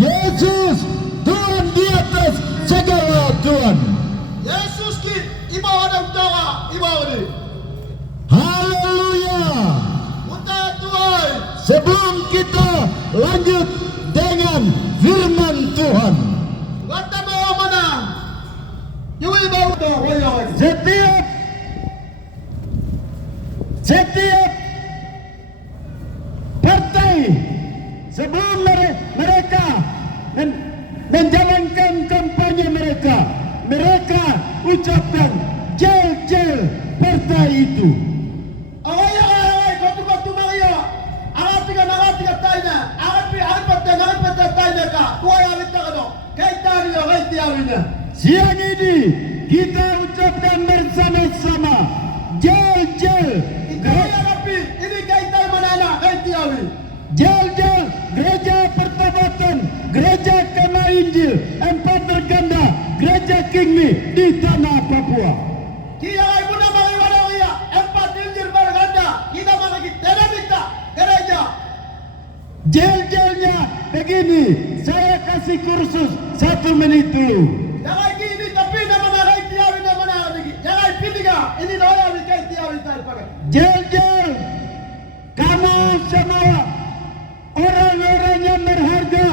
Yesus Tuhan di atas segala Tuhan. Yesus ki ibawa dan utara ibawa ni. Haleluya. Muta Tuhan. Sebelum kita lanjut dengan firman Tuhan, Kata bawa mana? Yui bawa tu royal. setiap partai sebelum mereka menjalankan kampanye mereka ucapkan jel partai itu. Ay, batu Maria. Aratiga tanya. Arapata tanya ka. Kuya alita ka no. Kay tanya kay tiawina. Siang ini kita ucapkan bersama-sama jel Kaya rapi. Ini kay tayo manana kay tiawi. jel gereja pertobatan, gereja Kema Injil, 4 berganda, gereja Kingmi di tanah Papua. Kia ay muna mariwala empat injil berganda. Kita makikita tenabita gereja. Jelnya begini, saya kasih kursus 1 menit dulu. Jangan gini tapi nama kay tiawi na mana lagi. Jangan piliga. Ini doya ni kay tiawi tayo pakai. Jel, kamu semua orang-orang yang berharga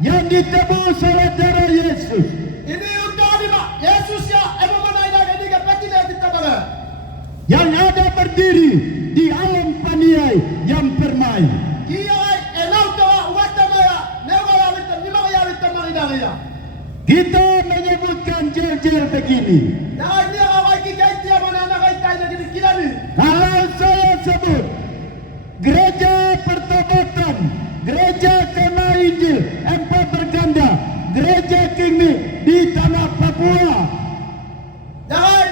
yang ditebus oleh darah Yesus. Ini untuk lima. Yesus ya. Emang mana ini ada tiga peti dari kita bangga. Yang ada berdiri di alam paniai yang permai. Kia ay enau tawa wata maya. Newa ya wita lima ya wita marina ya. Kita menyebutkan jel begini. Jangan dia awal kay tiawi mana anak kay tayo gini kita ni. Kalau saya sebut gereja pertobatan, gereja Kema Injil, 4 berganda, gereja Kingmi di tanah Papua. Jangan.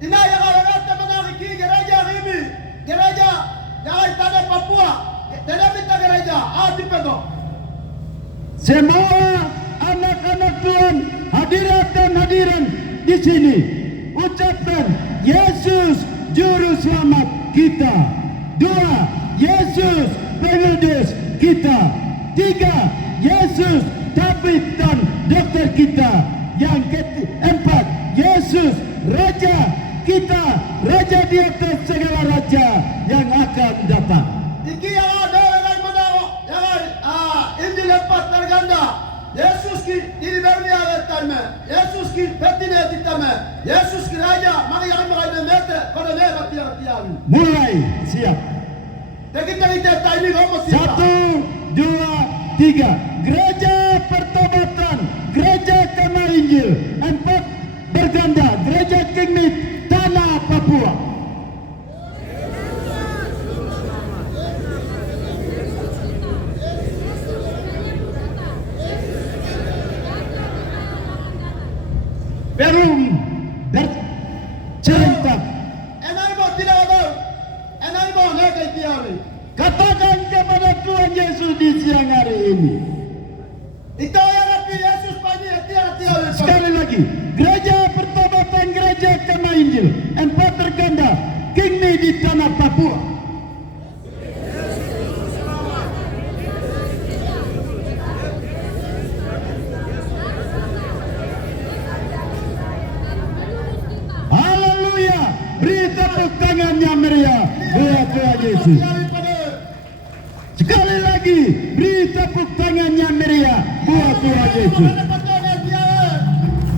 Ina yang orang teman ki gereja ini. Gereja jangan tanah Papua. Tidak minta gereja. Tipe Semua anak-anak Tuhan, hadirat dan hadiran di sini, ucapkan Yesus Juru Selamat kita. 2. Yesus Pengudus kita. 3. Yesus tabib dan dokter kita. Yang keempat, Yesus Raja kita, Raja di atas segala raja yang akan datang. Iki yang ada dengan menaro. Jangan. Injil 4 terganda. Yesus ki ini bernia letame. Yesus ki petine ditame. Yesus ki raja. Mari yang makan mete. Pada lewat tiang-tiang. Mulai siap. Kita tadi ngomong siapa? 1, 2, 3. Gereja Pertobatan, gereja Kema Injil, 4 berganda, gereja Kingmi tanah Papua. Belum bercerita. Enai mau tidak ada. Enai mau naik tiang. Katakan kepada Tuhan Yesus di siang hari ini. Itu yang rapi Yesus pagi tiang-tiang. Sekali lagi, gereja Pertobatan, gereja Kema Injil, 4 berganda, Kingmi di tanah Papua. Haleluya, beri tepuk tangannya meriah buat Tuhan Yesus. Sekali lagi, beri tepuk tangannya meriah buat Tuhan Yesus.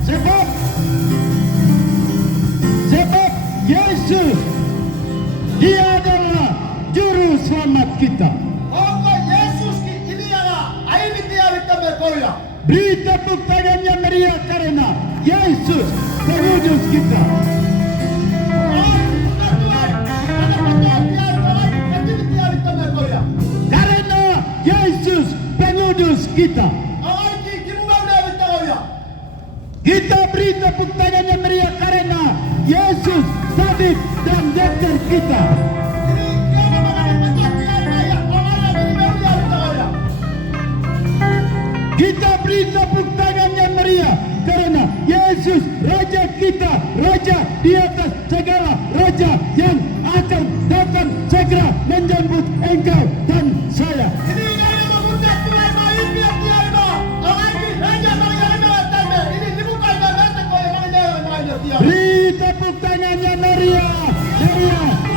Sebab Yesus, Dia adalah Juru Selamat kita. Beri tepuk tangannya meriah karena Yesus Pengudus kita. Karena Yesus Pengudus kita. Kita beri tepuk tangannya meriah karena Yesus tabib dan dokter kita. Kita beri tepuk tangannya meriah karena Yesus Raja kita, Raja di atas segala raja yang akan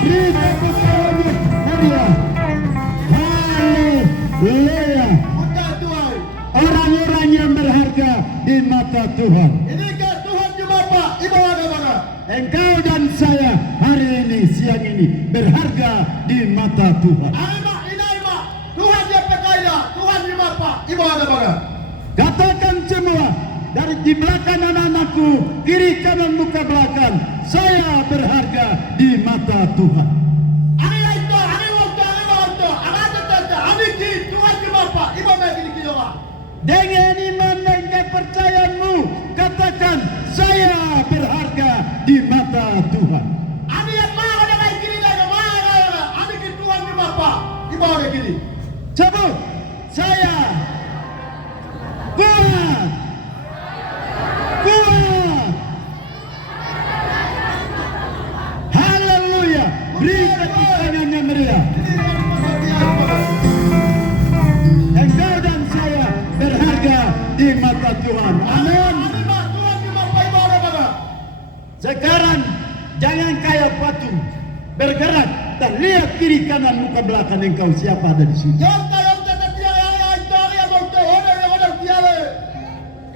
beri tepuk tangan Maria. Haleluya. Puja Tuhan. Orang-orang yang berharga di mata Tuhan. Inikah Tuhan Jumapa, Ibu Bapa. Engkau dan saya hari ini, siang ini berharga di mata Tuhan. Aima, inaima, Tuhan yang percaya, Tuhan Jumapa, Ibu Bapa. Katakan semua dari di belakang anak-anakku, kiri kanan muka belakang, saya berharga di mata Tuhan. Dengan iman dan kepercayaanmu, katakan saya berharga di mata Tuhan. Sebut, saya kuat, kuat. Haleluya. Beri tepuk tangannya meriah. Engkau dan saya berharga di mata Tuhan. Amin. Sekarang jangan kayak patung, bergerak dan lihat kiri kanan muka belakang engkau siapa ada di sini.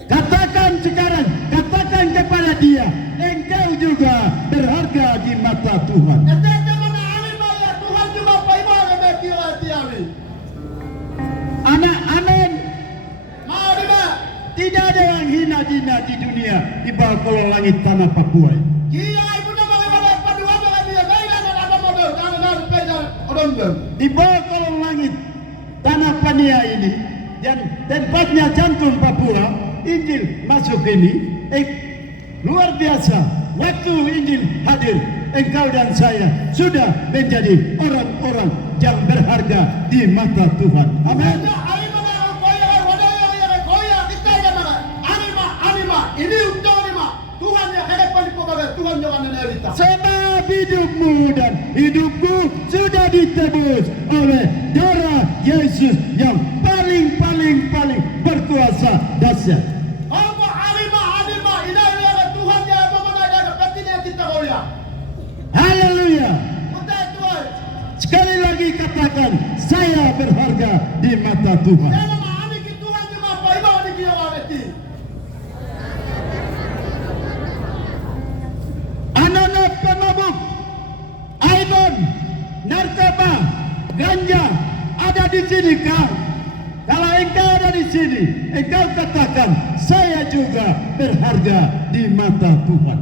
Katakan sekarang, katakan kepada dia, engkau juga berharga di mata Tuhan. Anak, amin. Tidak ada yang hina-hina di dunia di bawah kolong langit tanah Papua. Di bawah kolong langit tanah Pania ini dan tempatnya jantung Papua, Injil masuk ini, luar biasa. Waktu Injil hadir, engkau dan saya sudah menjadi orang-orang yang berharga di mata Tuhan. Amin. Ini untuk Tuhan yang hadapan Tuhan yang menerita. Sebab hidupmu dan hidupku sudah ditebus oleh darah Yesus yang paling berkuasa dahsyat. Haleluya. Sekali lagi katakan, saya berharga di mata Tuhan. Anak-anak pemabuk, Ivan, narkoba, ganja ada di sini kau. Kalau engkau ada di sini, engkau katakan, saya juga berharga di mata Tuhan.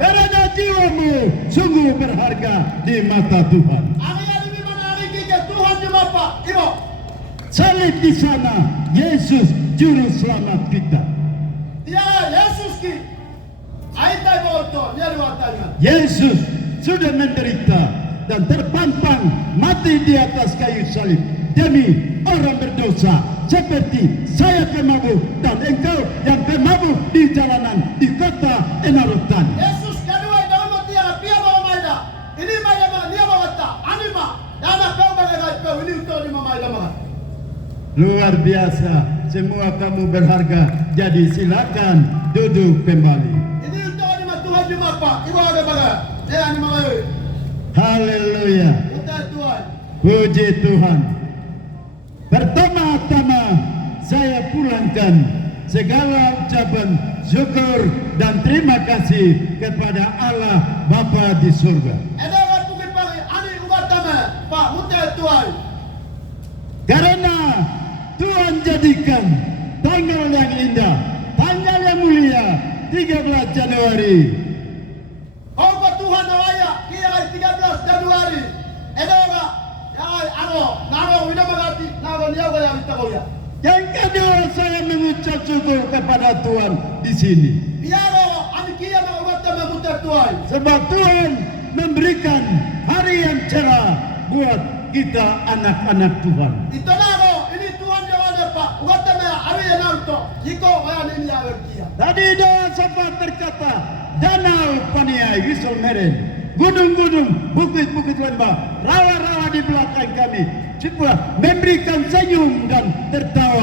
Karena jiwamu sungguh berharga di mata Tuhan. Salib di sana, Yesus juru selamat kita. Yesus sudah menderita dan terpampang mati di atas kayu salib demi orang berdosa seperti saya pemabuk dan engkau yang pemabuk di jalanan di kota Enarutan. Yesus kedua dalam tiada pia bawa maida. Ini maida dia bawa ta anima. Dana kau bagai kau ini untuk lima maida mah. Luar biasa, semua kamu berharga. Jadi silakan duduk kembali. Ini untuk lima Tuhan cuma Pak. Ibu ada bagai. Dia anima maida. Haleluya. Tuhan. Puji Tuhan. Pertama-tama saya pulangkan segala ucapan syukur dan terima kasih kepada Allah Bapa di surga. Karena Tuhan jadikan tanggal yang indah, tanggal yang mulia, 13 Januari. Oh Tuhan awaya, kira 13 Januari. Edoga, Yang kedua saya mengucap syukur kepada Tuhan di sini. Sebab Tuhan memberikan hari yang cerah buat kita anak-anak Tuhan. Tadi doa sempat terkata, danau Paniai, Wisol Meren, gunung-gunung, bukit-bukit lembah, rawa-rawa di belakang kami, semua memberikan senyum dan tertawa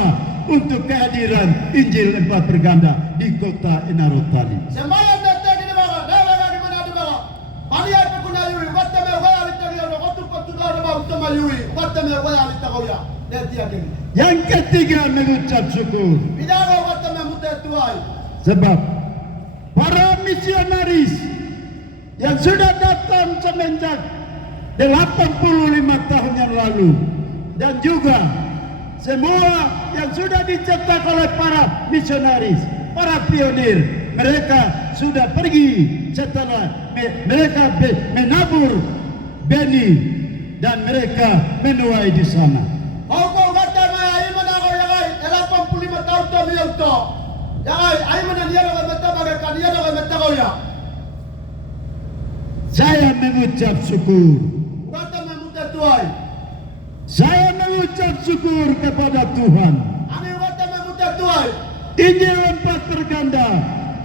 Injil lipat berganda di kota Inarotali. Sembahyang datang di mana? Dalam di mana di mana? Maria pekuna yui, wata me wala litagyo, kotu kotu dalam mau utama yui, wata me wala litagyo ya. Dia kini. Yang ketiga mengucap syukur. Bidago wata me mutai tuai. Sebab para misionaris yang sudah datang semenjak 85 tahun yang lalu dan juga semua yang sudah dicetak oleh para misionaris, para pionir, mereka sudah pergi setelah mereka menabur benih dan mereka menuai di sana. Kau kata mai mana kau yang ai 85 tahun tu miau tu. Yang ai mana dia nak mata bagai dia nak mata kau ya. Saya mengucap syukur. Kata me mutai tuai. Saya mengucap syukur kepada Tuhan. Ani kata me mutai tuai. Injil lipat berganda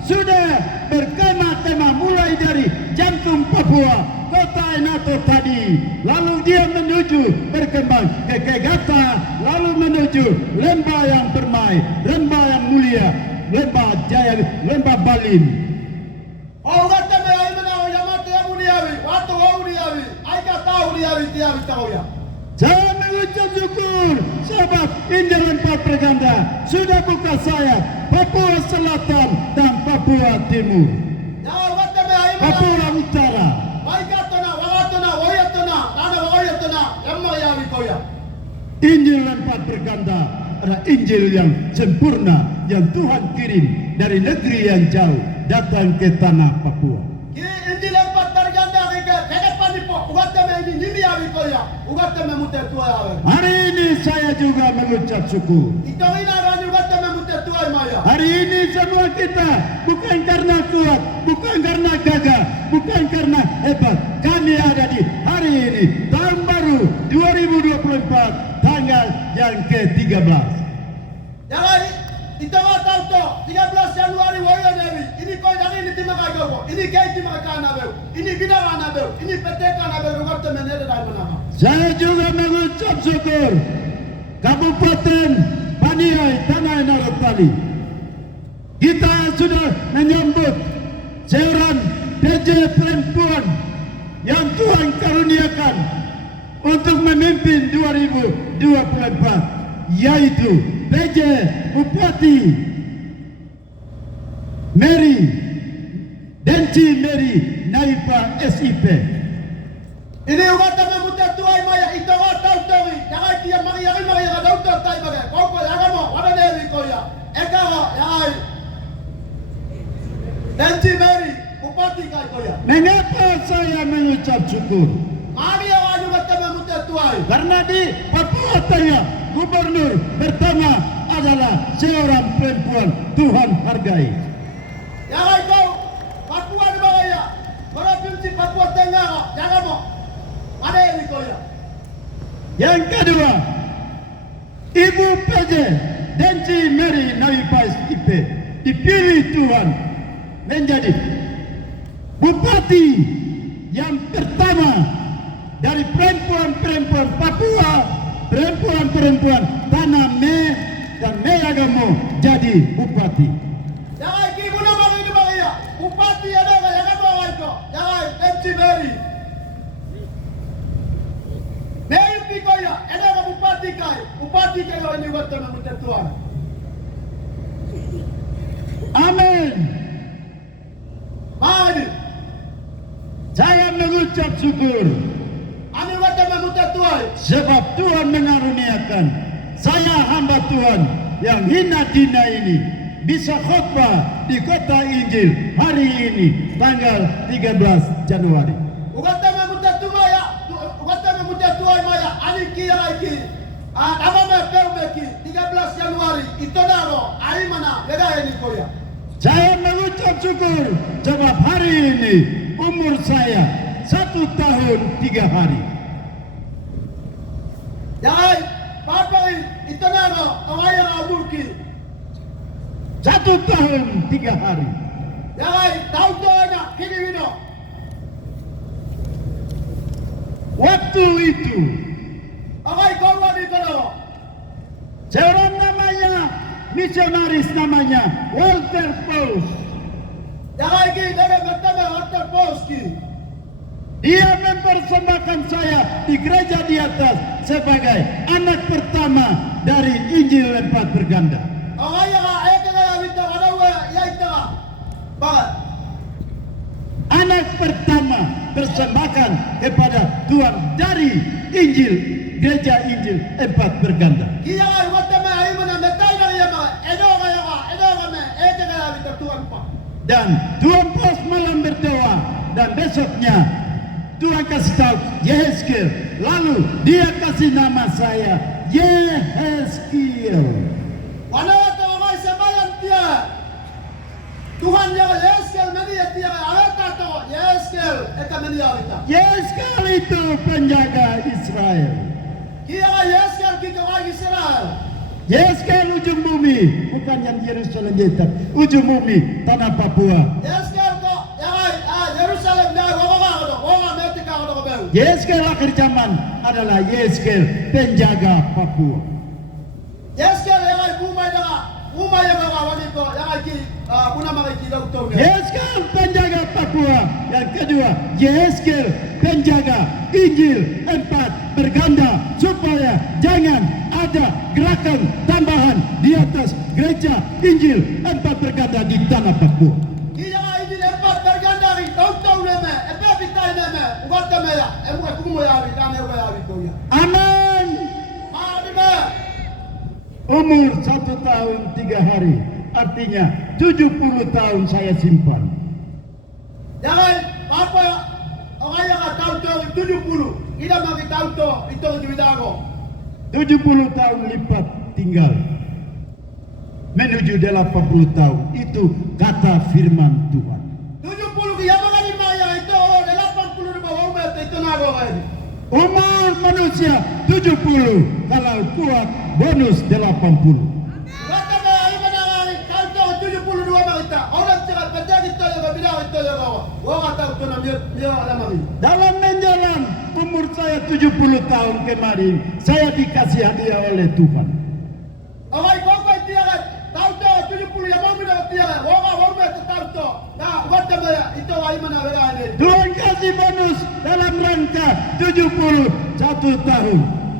sudah berkemah-kemah mulai dari jantung Papua, kota Enato tadi. Lalu dia menuju berkembang ke Kegata, lalu menuju Lembah yang Permai, Lembah yang Mulia, Lembah Jaya, Lembah Balim. Oh kata me ai mana kau yang mati yang muliawi, waktu kau muliawi, ai kata tahu muliawi dia tahu ya. Saya mengucap syukur sebab Injil lipat berganda sudah buka sayap Papua Selatan dan Papua Timur, Ya kata me ai mana. Papua Utara. Ai kata na, wakatona, wayatona, nana wayatona, yang muliawi kau ya. Injil lipat berganda adalah Injil yang sempurna yang Tuhan kirim dari negeri yang jauh datang ke tanah Papua. Kini Injil empat berganda ke depan ni po, kata me ini muliawi kau ya, kata me mutai tuai awe. Hari ini saya juga mengucap syukur. Ito ina rani kata me mutai tuai maya. Hari ini semua kita bukan karena kuat, bukan karena gagah, bukan karena hebat. Kami ada di hari ini, tahun baru 2024, tanggal yang ke-13. Jangan ito nga tahu to, 13 Januari wayo dewi. Ini kau dari ini timah kau, ini kau timah kau nabe, ini bidang nabe, ini peteka nabe, kata me neda dari mana? Saya juga mengucap syukur Kabupaten Paniai, Tanah Inarotali. Kita sudah menyambut seorang PJ perempuan yang Tuhan karuniakan untuk memimpin 2024, yaitu PJ Bupati Mary Denci Mary Naipa SIP. Ini kata me mutai tuai maya, ito nga tahu tahu. Jangan dia mari ada utar tai bagai. Kau jangan mau, ada dewi kau ya. Eka ya. Denci Mary, bupati kau ya. Mengapa saya mengucap syukur? Mari awak kata me mutai tuai. Karena di Papua Tengah, gubernur pertama adalah seorang perempuan Tuhan hargai. Jangan kau Papua di bawah ya. Provinsi Papua Tengah, jangan mau. Ada dewi kau ya. Yang kedua, Ibu PJ Denci Mary Naipa SIP dipilih Tuhan menjadi bupati yang pertama dari perempuan-perempuan Papua, perempuan-perempuan Tanah Me dan Meagamo jadi bupati. Jangan kibu nama ini bawah ya. Bupati ada nggak? Jangan bawa itu. Jangan Denci Mary. Mary kau ya. Ada nggak bupati kai? Bupati kai ini kata me mutai tuai. Amin. Mari. Saya mengucap syukur Ani kata me mutai tuai. sebab Tuhan mengaruniakan saya hamba Tuhan yang hina dina ini bisa khotbah di kota Injil hari ini tanggal 13 Januari. Kata me mutai tuai ya. Kata me mutai tuai maya. Ani kia lagi. Apa me perbeki 13 Januari. Itu naro. Ari mana? Beda ini kau ya. Saya mengucap syukur sebab hari ini umur saya 1 tahun 3 hari. Jangan Papa itu naro. Kawaya ngabulki. 1 tahun 3 hari. Jangan tahu tu anak kini wino. Waktu itu Akai korban di kalau. seorang namanya misionaris namanya Walter Paus. Jangan lagi dari bertemu Walter Pauski. Dia mempersembahkan saya di gereja di atas sebagai anak pertama dari Injil Lipat Berganda. Orang yang ayat yang minta ada ya itu banget. Anak pertama persembahkan kepada Tuhan dari Injil Gereja Injil Empat Berganda. Iya, waktu mai mana metai dari yang edo me ayat yang minta Tuhan pak. Dan Tuhan pas malam berdoa dan besoknya Tuhan kasih tahu Yehezkiel. Lalu dia kasih nama saya Yehezkiel. Mana waktu mai sembahyang dia. Tuhan yang Yehezkiel media dia ayat atau Yehezkiel eka media kita. Yehezkiel itu penjaga Israel. Kira Yehezkiel kita lagi Israel. Yehezkiel ujung bumi, bukan yang Yerusalem Yerusalem, ujung bumi tanah Papua. Yehezkiel kok yang Yerusalem dah orang metika orang baru. Yehezkiel akhir zaman adalah Yehezkiel penjaga Papua. Yehezkiel yang rumah yang wanita yang lagi guna mereka doktor. Yehezkiel penjaga Papua. Yang kedua, Yehezkiel penjaga Injil Empat Berganda supaya jangan ada gerakan tambahan di atas gereja Injil Empat Berganda di tanah Papua. Iya ini Empat Berganda di doktor nama, apa kita nama, ugat nama ya, bukan kumu ya, kita nama ya itu ya. Amin. Mana? Umur 1 tahun 3 hari, artinya 70 tahun saya simpan. Jangan apa orang yang tahu 70, kita mau tahu itu di bidang 70 tahun lipat tinggal menuju 80 tahun. Itu kata firman Tuhan. 70 dia makan di maya itu 80 di bawah umur itu nago lagi. Umur manusia 70, kalau kuat bonus 80. Kata bahaya mana tahu 72 kita. Orang cepat baca kita yang bilang itu yang orang tahu tu nama dia lama ni. Dalam menjalan umur saya 70 tahun kemarin, saya dikasih hadiah oleh Tuhan. Orang kau dia tahu 70 yang mau bilang dia orang tahu tu. Nah, kata bahaya itu ai mana berani. Tuhan kasih bonus dalam rangka 71 tahun,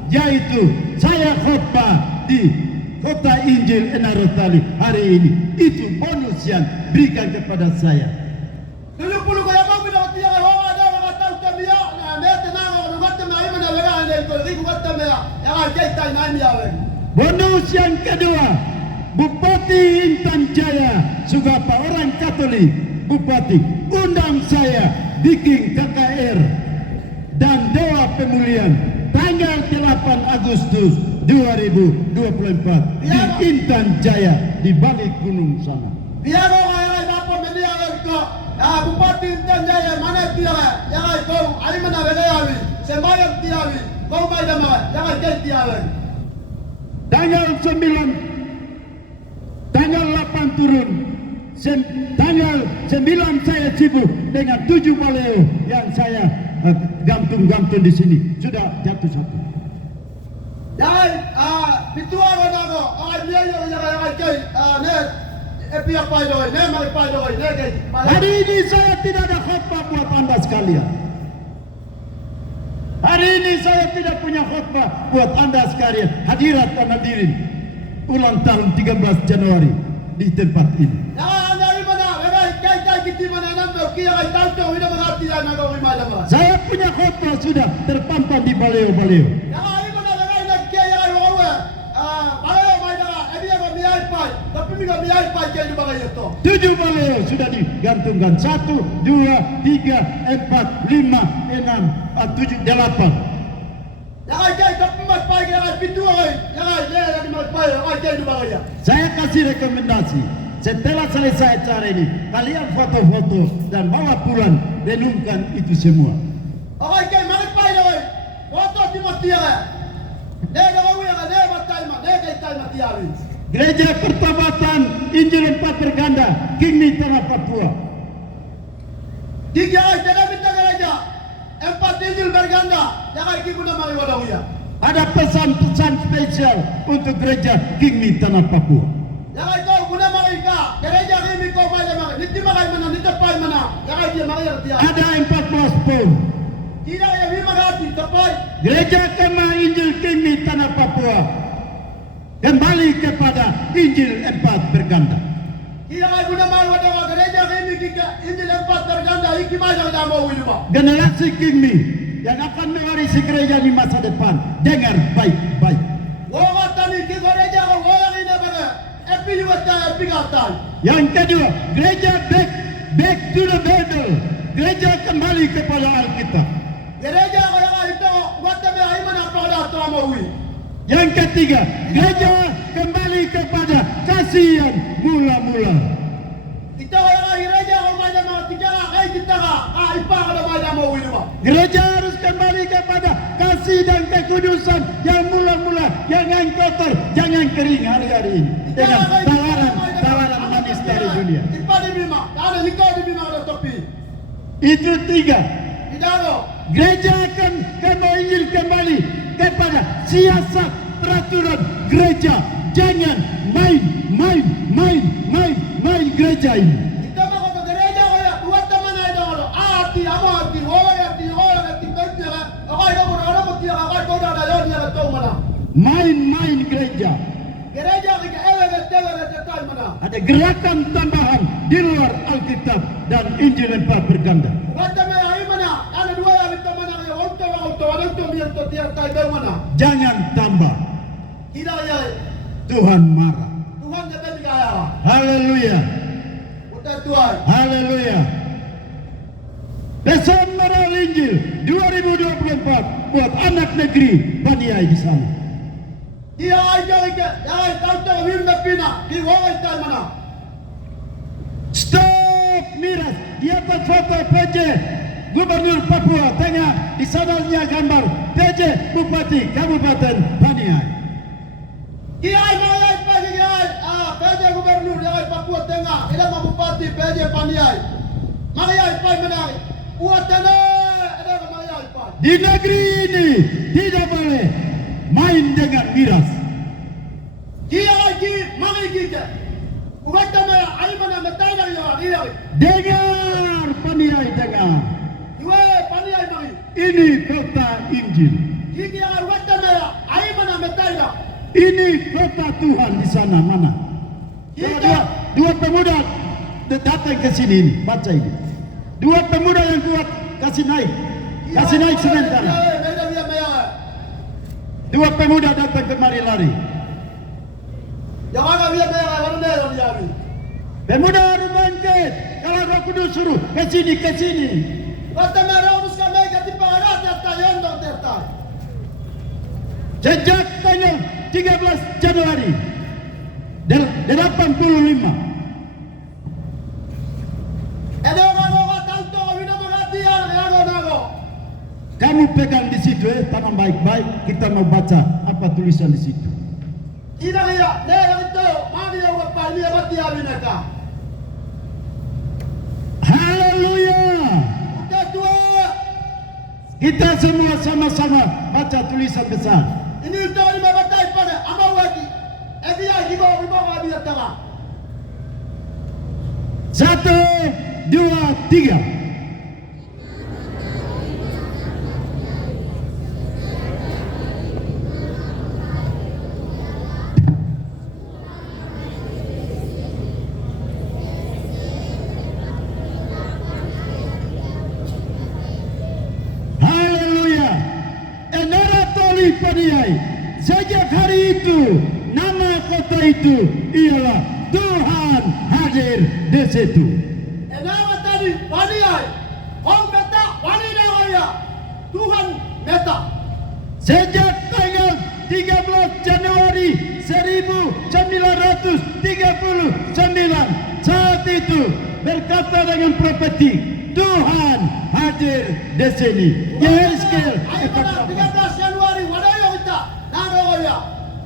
yaitu saya khotbah di Kota Injil Enarotali hari ini. Itu bonus yang berikan kepada saya. 70 kau yang mau bilang dia orang ada orang tahu dia. Nah, dia tenang orang kata bahaya mana berani itu. Ribu kata bahaya yang ada kita ini dia. Bonus yang kedua, Bupati Intan Jaya Sugapa, orang Katolik, Bupati undang saya bikin KKR dan doa pemulihan tanggal 8 Agustus 2024 di Intan Jaya di balik gunung sana. Biar orang yang dapat media itu, Bupati Intan Jaya mana dia? Yang kau, ai mana berani? Sembayang tiawi, kau mana mana? Jangan jadi tiawi. Tanggal 8 turun, tanggal 9 saya sibuk dengan 7 baleo yang saya gantung-gantung di sini. Sudah jatuh satu. Dan bitua orang orang dia yang kau, pihak paidoi, mari paidoi, Hari ini saya tidak ada khotbah buat anda sekalian. Hari ini saya tidak punya khotbah buat anda sekalian. Hadirat dan hadirin ulang tahun 13 Januari di tempat ini. Jangan dari mana? Kita kita mana nama? Kita tahu tidak mengerti dan agak mana mana. Saya punya khotbah sudah terpampang di baleo-baleo. Jangan dari mana? Jangan kia yang orang. Baleo mana? Ini yang biar pai. Tapi bila biar pai kia di bawah itu. 7 baleo sudah digantungkan. 1, 2, 3, 4, 5, 6, 7, 8. Jangan kia tapi mas pai jangan pintu oi. Jangan dia di mas pai. Jangan kia di bawah ya. Saya kasih rekomendasi. Setelah selesai acara ini, kalian foto-foto dan bawa pulang, renungkan itu semua. Orang kia mas pai oi. Foto Timothy ya. Dia orang yang ada batai mah. Dia kita mati awi. Gereja Pertobatan Injil Empat Berganda, Kingmi Tanah Papua. Tiga orang jangan minta gereja. 4 Injil Berganda. Jangan kita guna mari wadah ya. Ada pesan-pesan spesial untuk gereja Kingmi Tanah Papua. Jangan mana? Jangan dia Maria dia. Ada 14 pom. Tidak yang lima hati tepai. Gereja Kema Injil Kini Tanah Papua kembali kepada Injil 4 berganda. Tidak yang guna malu ada gereja ini kita Injil 4 berganda hikmah yang dah mau ini. Generasi Kini yang akan mewarisi gereja di masa depan, dengar baik-baik. Orang tadi ke gereja orang ini apa? Epi juga epi kata. Yang kedua, gereja back to the Bible. Gereja kembali kepada Alkitab. Gereja orang itu waktu mereka mana pada tamawi. Yang ketiga, gereja kembali kepada kasih yang mula-mula. Kita orang gereja orang mana kita kita ipang ada mana mau ini. Gereja harus kembali kepada kasih dan kekudusan yang mula-mula, jangan kotor, jangan kering hari-hari ini. Dengan tawaran manis dari dunia. Ipa di bima, ada hikau di bima ada topi. Itu tiga. Tidak ada. Gereja akan Injil kembali kepada siasat peraturan gereja. Jangan main gereja ini. Kita mau ke gereja orang buat teman ada orang. Hati orang kerja. Orang dia kau dah ada dia tahu mana. Main gereja. Gereja kita tahu mana. Ada gerakan tambahan di luar Alkitab dan Injil 4 berganda. Buat teman hari mana? Ada dua yang kita mana yang auto yang dia tahu mana. Jangan tambah. Tidak ya. Tuhan marah. Tuhan kata dia. Haleluya. Udah Tuhan. Haleluya. Pesan moral Injil 2024 buat anak negeri Paniai di sana. Dia aja tahu winda pina di orang itu mana. Stop miras. Di atas foto PJ Gubernur Papua Tengah, di sananya gambar PJ Bupati Kabupaten Paniai. Dia PJ Gubernur dari Papua Tengah, dia Bupati PJ Paniai. Mariai pai menari. Uatana ada mariai pai. Di negeri ini tidak boleh main dengan miras. Dia lagi mari kita. Uatana ai mana metai dari orang dia. Dengar Paniai, dengar. Iwe Paniai mari. Ini kota Injil. Dia uatana ai mana metai dah. Ini kota Tuhan di sana mana? Dua pemuda datang ke sini ini, baca ini. Dua pemuda yang kuat kasih naik sementara. Dua pemuda datang kemari lari. Jangan dia merah, warna dia. Pemuda harus bangkit. Kalau Roh Kudus suruh ke sini. Kata merah harus kami ganti parat tertai yondong tertai. Sejak tanggal 13 Januari 85. Ada orang tahu kita perhatian nago. Kamu pegang di situ tanam baik-baik. Kita mau baca apa tulisan di situ. Tidak ya, dia itu mana yang apa ini mati abinaka. Haleluya. Kita tua. Kita semua sama-sama baca tulisan besar. Ini untuk lima batai pada amawati. Dia dibawa dia tengah. 1, 2, 3. Paniai. Sejak hari itu nama kota itu ialah Tuhan hadir di situ. Nama tadi Paniai. Orang meta Paniai raya. Tuhan meta. Sejak tanggal 13 Januari 1939 saat itu berkata dengan profetik Tuhan hadir di sini. Yeskel 13 Januari wadayo kita. Nano ya.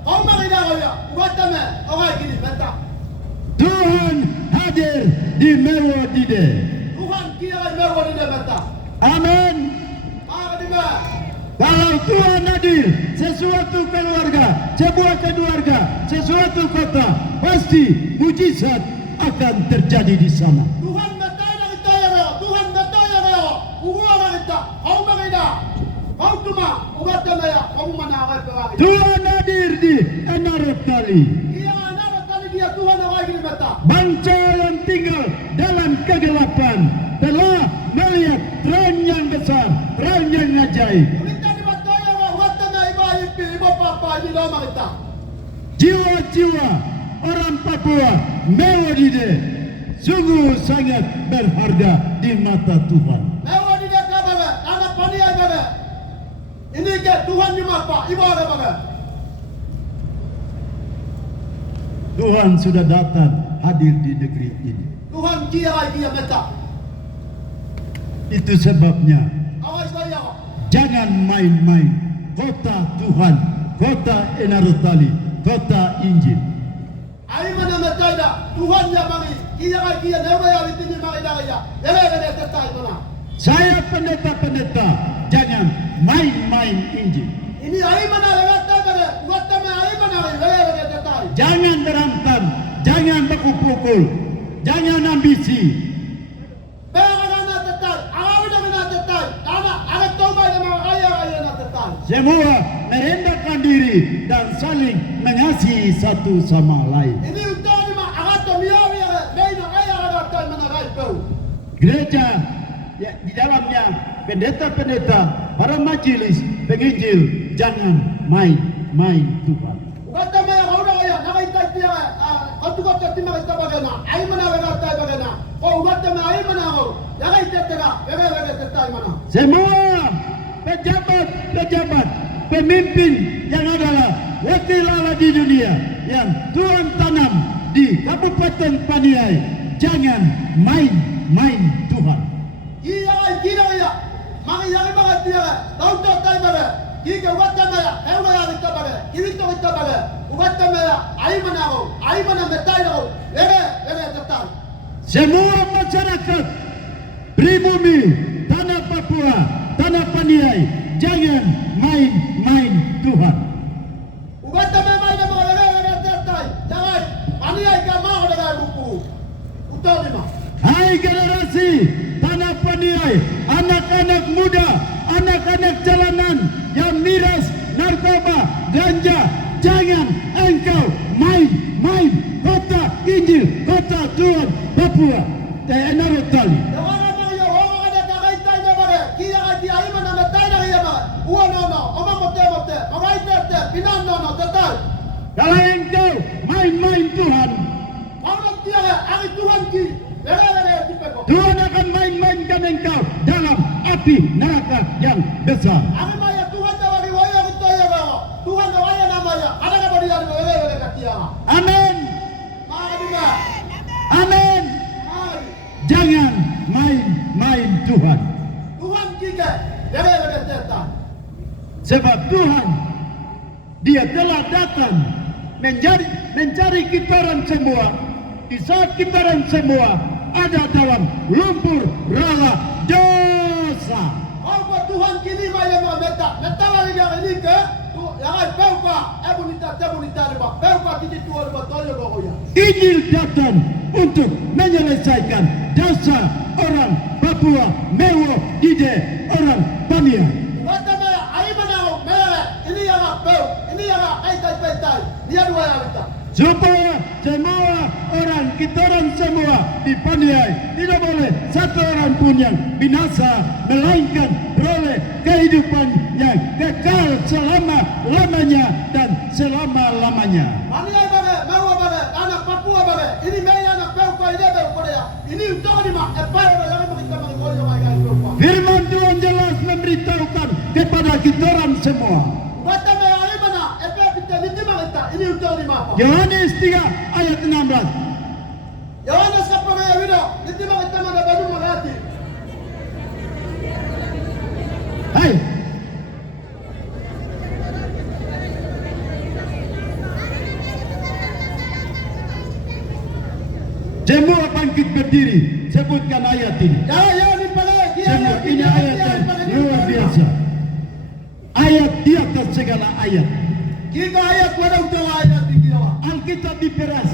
Kau mari ya. Buatame orang gini meta. Tuhan hadir di Mewodide. Tuhan kira Mewodide meta. Amin. Kalau Tuhan hadir, sesuatu keluarga, sebuah keluarga, sesuatu kota, pasti mujizat akan terjadi di sana. Tuhan meta kita yang umman awal perang. Tuhan hadir di Enarotali. Iya anak kali dia Tuhan awal gini mata. Bangsa yang tinggal dalam kegelapan telah melihat terang yang besar, terang yang ajaib. Kita di bataya waktu na iba ibu papa di lama kita. Jiwa-jiwa orang Papua Mewodide sungguh sangat berharga di mata Tuhan. Mewah di dia kabar, anak paniai baga. Ini ke Tuhan di mata, ibu ada baga. Tuhan sudah datang hadir di negeri ini. Tuhan kira dia mata. Itu sebabnya Awas saya. jangan main-main kota Tuhan, kota Enarotali, kota Injil. Ai mana mata ida, Tuhan yang mari. Kira newa ya bitini mari daya. Ele tetai mana. Saya pendeta-pendeta jangan main-main Injil. Ini ai mana lewat baga. Waktu me ai mana ele tetai. Jangan berantem, jangan baku-pukul, jangan ambisi. Semua merendahkan diri dan saling mengasihi satu sama lain. Ini untuk lima agat miawi beina ayah agat menarai bau. Gereja ya, di dalamnya pendeta-pendeta, para majelis, penginjil jangan main-main Tuhan. Waktu me orang ayah nagai tai dia katu timah kita bagana. Ai mana bagana tai bagana. Oh waktu me ai mana ho. Nagai tetera, bebe tetai mana. Semua pejabat, pemimpin yang adalah wakil Allah di dunia yang Tuhan tanam di Kabupaten Paniai, jangan main-main Tuhan. Iya kira ya. Mangi yang bagat dia. Tahu tai baga. Kika waktu me ewa ya kita baga. Kiri to kita baga. Waktu me ai mana ho. Ai mana metai ho. Bebe tetai. Semua masyarakat pribumi tanah Papua, tanah Paniai, jangan main-main Tuhan. Waktu me mai na bebe tetai. Jangan paniai ka mau dengan buku. Utau lima. Hai generasi tanah Paniai, anak-anak muda, anak-anak jalanan yang miras narkoba, ganja, jangan engkau main-main kota Injil, kota Tuhan Papua, Enarotali. Kalau engkau main-main Tuhan, Tuhan akan main-mainkan engkau dalam api neraka yang besar. Amin. Amin. Jangan main-main Tuhan. Sebab Tuhan, Dia telah datang mencari kita orang semua. Di saat kita orang semua ada dalam lumpur rala dosa. Tuhan kini maya mau meta lagi yang ini ke, yang bauka, bunita lima, bauka kini tuan betul ya bokoya. Injil datang untuk menyelesaikan dosa orang Papua, Mewo, Ide, orang Paniai. Waktu maya, air mana maya, ini yang bau, ini yang aitai, dia dua yang kita. Supaya semua orang, kita orang semua di Paniai tidak boleh satu orang pun yang binasa, melainkan beroleh kehidupan yang kekal selama-lamanya dan selama-lamanya. Paniai bagai, Mewo bagai, anak Papua bagai, ini maya anak bauka, ini bauka dia. Ini untuk lima, apa yang kita mengolah yang bauka. Firman Tuhan jelas memberitahukan kepada kita orang semua. Waktu maya air mana, apa kita kita, ini untuk lima. Yohanes 3 ayat 16. Yohanes kapag ay wido, hindi ba kita magabalo magati? Hai. Semua bangkit berdiri, sebutkan ayat ini. Ya, ini pala, Semua ini ayat yang luar biasa. Ayat di atas segala ayat. Kita ayat pada untuk ayat di Jawa. Alkitab diperas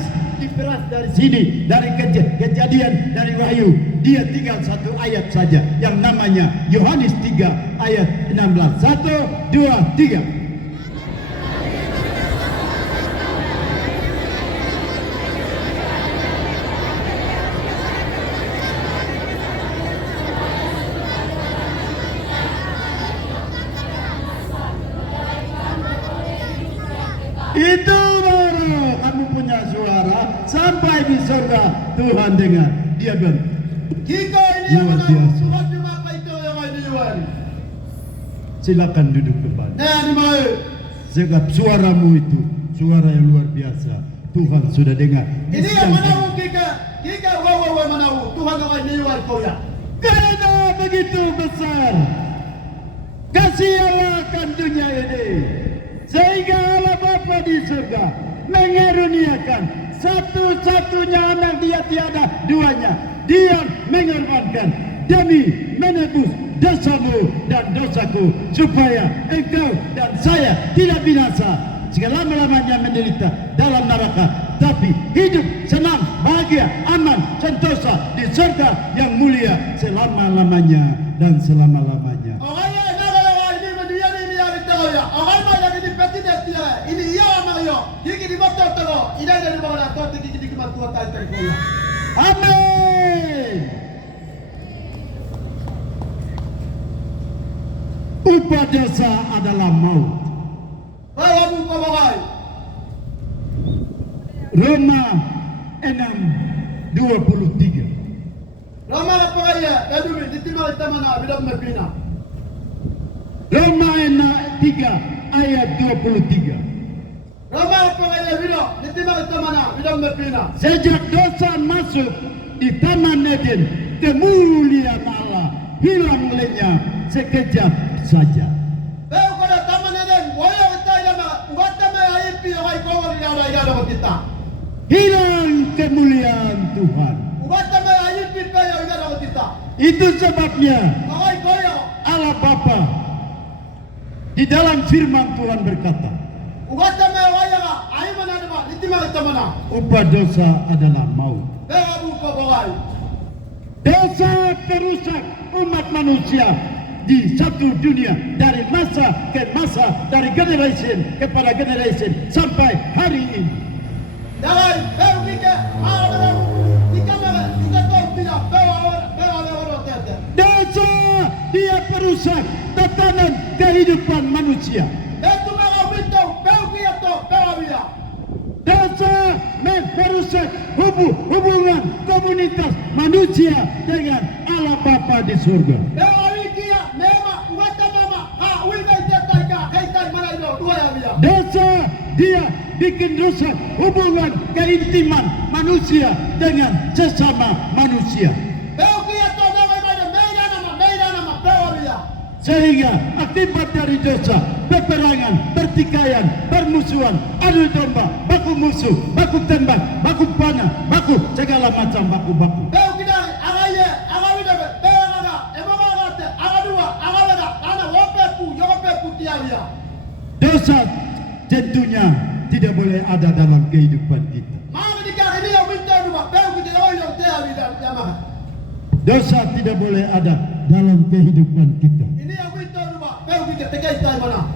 dari sini, dari kejadian, dari Wahyu. Dia tinggal satu ayat saja yang namanya Yohanes 3 ayat 16. 1, 2, 3. Itu baru kamu punya suara sampai di surga Tuhan dengar. Dia bilang, Jika ini yang Luar menang, biasa. Tuhan cuma itu yang ada di luar. silakan duduk kembali. Nah, di mana? Sebab suaramu itu suara yang luar biasa. Tuhan sudah dengar. Ini yang menahu jika wawa menahu Tuhan akan di luar kau ya. Karena begitu besar kasih Allah akan dunia ini, sehingga Allah Bapa di surga mengaruniakan satu-satunya anak dia, tiada duanya. Dia mengorbankan demi menebus dosamu dan dosaku, supaya engkau dan saya tidak binasa, selama-lamanya menderita dalam neraka, tapi hidup senang, bahagia, aman, sentosa di surga yang mulia selama-lamanya dan selama-lamanya. Orang yang ada ini mendia ini yang tahu ya. Orang yang ini peti dia ini ia Mario. Jika di motor terus, ini dari bawah atau tinggi di kematuan kau ya. Amin. Upah dosa adalah maut. Bawa buka bawai. Roma 6:23. Roma apa ya? Edumi ditimah kita mana? Bidam mepina. Roma 3 ayat 23. Roma apa ya? Bidam ditimah kita mana? Bidam mepina. Sejak dosa masuk di Taman Eden, kemuliaan Allah hilang lenyap sekejap saja. Beo kada taman eden, waya kita yana, ngata me aipi wai kau di ada ada kita. Hilang kemuliaan Tuhan. Ngata me aipi pe ya ada kita. Itu sebabnya Wai kau Allah Bapa di dalam firman Tuhan berkata, ngata me waya ga, ai mana ada ditimah kita mana? upah dosa adalah maut. Beo buka bawai. Dosa perusak umat manusia di satu dunia, dari masa ke masa, dari generasi kepada generasi sampai hari ini. Jangan beo kita, ada kita mana? Kita tahu tidak beo ada tete. Dosa dia perusak tatanan kehidupan manusia. Beo tu mana bintang, beo kita tu beo dia. Dosa merusak hubungan komunitas manusia dengan Allah Bapa di surga. Beo kia, mema, ngata mama, wika tete ka, kaitan mana itu dua ya dia. Dosa dia bikin rusak hubungan keintiman manusia dengan sesama manusia. Beo kia tu mana meida nama beo dia. Sehingga akibat dari dosa, peperangan, pertikaian, permusuhan, adu domba, baku musuh, baku tembak, baku panah, baku segala macam baku-baku. Beo kita agaye, agawida beo aga, emama agate, agadua, agawida, ana wopepu tiawia. Dosa tentunya tidak boleh ada dalam kehidupan kita. Mama dikah ini yang minta dua, beo kita yang tiawida yamaha. Dosa tidak boleh ada dalam kehidupan kita. Ini yang minta dua, beo kita tegai tay mana?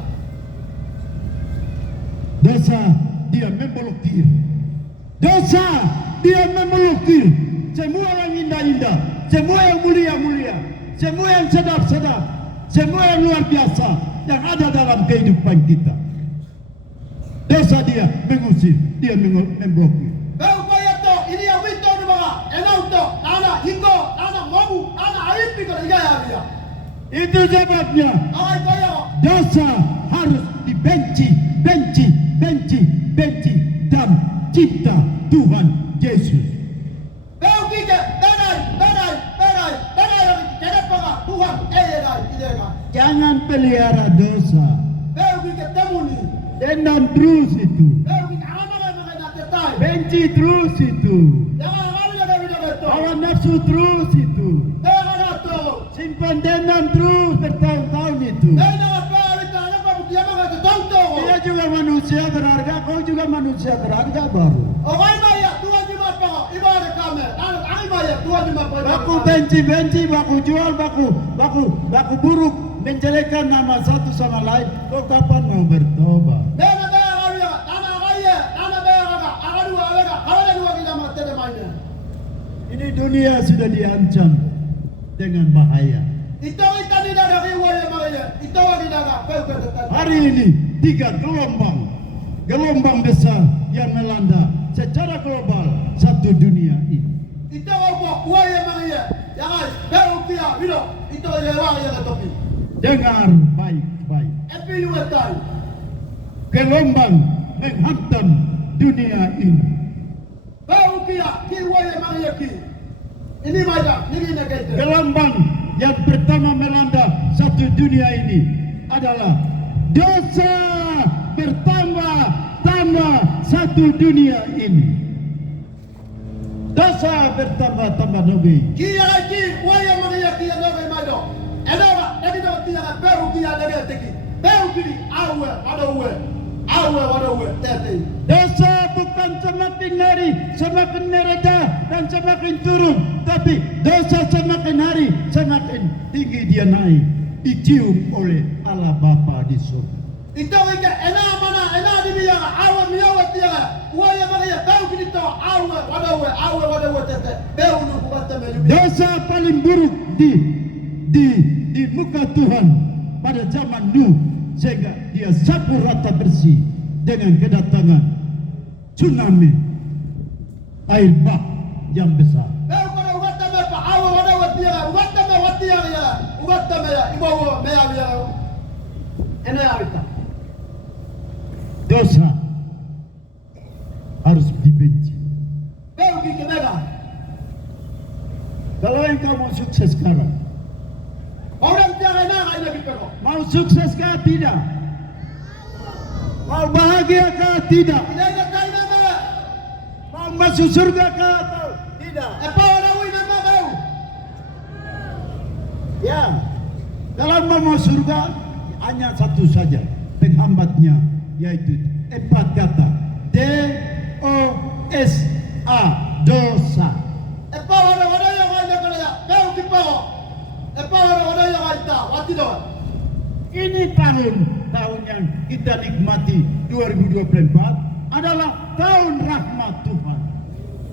Dosa dia memblokir. Dosa dia memblokir semua yang indah-indah, semua yang mulia-mulia, semua yang sedap-sedap, semua yang luar biasa yang ada dalam kehidupan kita. Dosa dia mengusir, dia memblokir. Beo kaya to, ini yang minta dua, enau to, ana hinggo, ana mobu, ana aipi kalau igaya dia. Itu sebabnya Ay kaya, dosa harus dibenci, benci dan cinta Tuhan Yesus. beo kita, berai yang kita pakai Tuhan, idega. Jangan pelihara dosa. Beo kita temuni, Dendam terus itu. beo kita anak nanti tay. Benci terus itu. Jangan kali jaga video betul. Hawa nafsu terus itu. Beo ada tu. Simpan dendam terus bertahun-tahun itu. Beo jangan beo kita anak baru dia makan ketonto. Dia juga manusia berharga, kau juga manusia berharga baru. Orang bayar Tuhan cuma pakai ibadah kami. Anak kami bayar Tuhan cuma pakai. Baku benci, baku jual, baku buruk, menjelekkan nama satu sama lain. Kau kapan mau bertobat? Beo na beo kami ya, tanah kaya, tanah beo kami. Anak dua mereka, kalau ada dua kita mati deh mainnya. Ini dunia sudah diancam dengan bahaya. Itu kita tidak ada riwayat makanya. Itu tidak ada beo kita. Hari ini 3 gelombang gelombang besar yang melanda secara global satu dunia ini. Ito ko uaya mangia. Jangan baru pia bilo. Ito lewang yang topi. Dengar baik-baik. Epi luwetan. Gelombang menghantam dunia ini. Baru pia ki uaya mangia ki. Ini macam ini negara. Gelombang yang pertama melanda satu dunia ini adalah dosa bertambah satu dunia ini. Dosa bertambah nabi. Kia ki uaya mangia ki yang nabi mado. Enaga tadi dah tiada baru kia negara teki. Baru kini awe tete. Dosa bukan semakin hari semakin meredah dan semakin turun, tapi dosa semakin hari semakin tinggi dia naik, dicium oleh Allah Bapa di surga. Ito ika ena di biya awe miyawa tiada. Uaya mangia baru kini to awe tete. Baru nu buat melubi. Dosa paling buruk di muka Tuhan pada zaman Nuh, sehingga dia sapu rata bersih dengan kedatangan tsunami air bah yang besar. Baru pada ugat me pa awe ugat me ya ibawa me ya. Ena awita. Dosa harus dibenci. Baru kini mega. Kalau engkau mau sukses sekarang, Orang tiada nak ada kita. mau sukses kah tidak? Mau bahagia kah tidak? Tidak ada kau nama. Mau masuk surga kah atau tidak? Apa orang wui nama kau? Ya, kalau mau masuk surga hanya satu saja penghambatnya, yaitu 4 kata D-O-S-A, dosa. Apa orang yang ada kerja? Kau kita. Apa orang yang ada? Wati doa. Ini tahun yang kita nikmati 2024 adalah tahun rahmat Tuhan.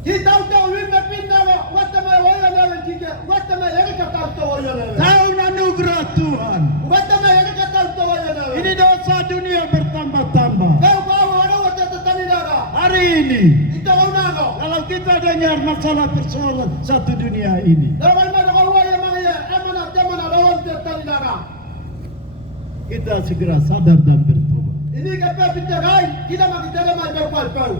Kita tahu wimbe pindah. Wata me waya lewe jike. Wata me yang kata tahu waya lewe. Tahun anugerah Tuhan. Wata me yang kata tahu waya lewe. Ini dosa dunia bertambah-tambah. Kau orang wata tetani dara. Hari ini, Itu kau nago. kalau kita dengar masalah persoalan satu dunia ini, Lawan mana kau waya mangia. Emana lawan tetani dara. kita segera sadar dan bertobat. Ini kata pindah kain. Kita mati dalam mai berpal-pal.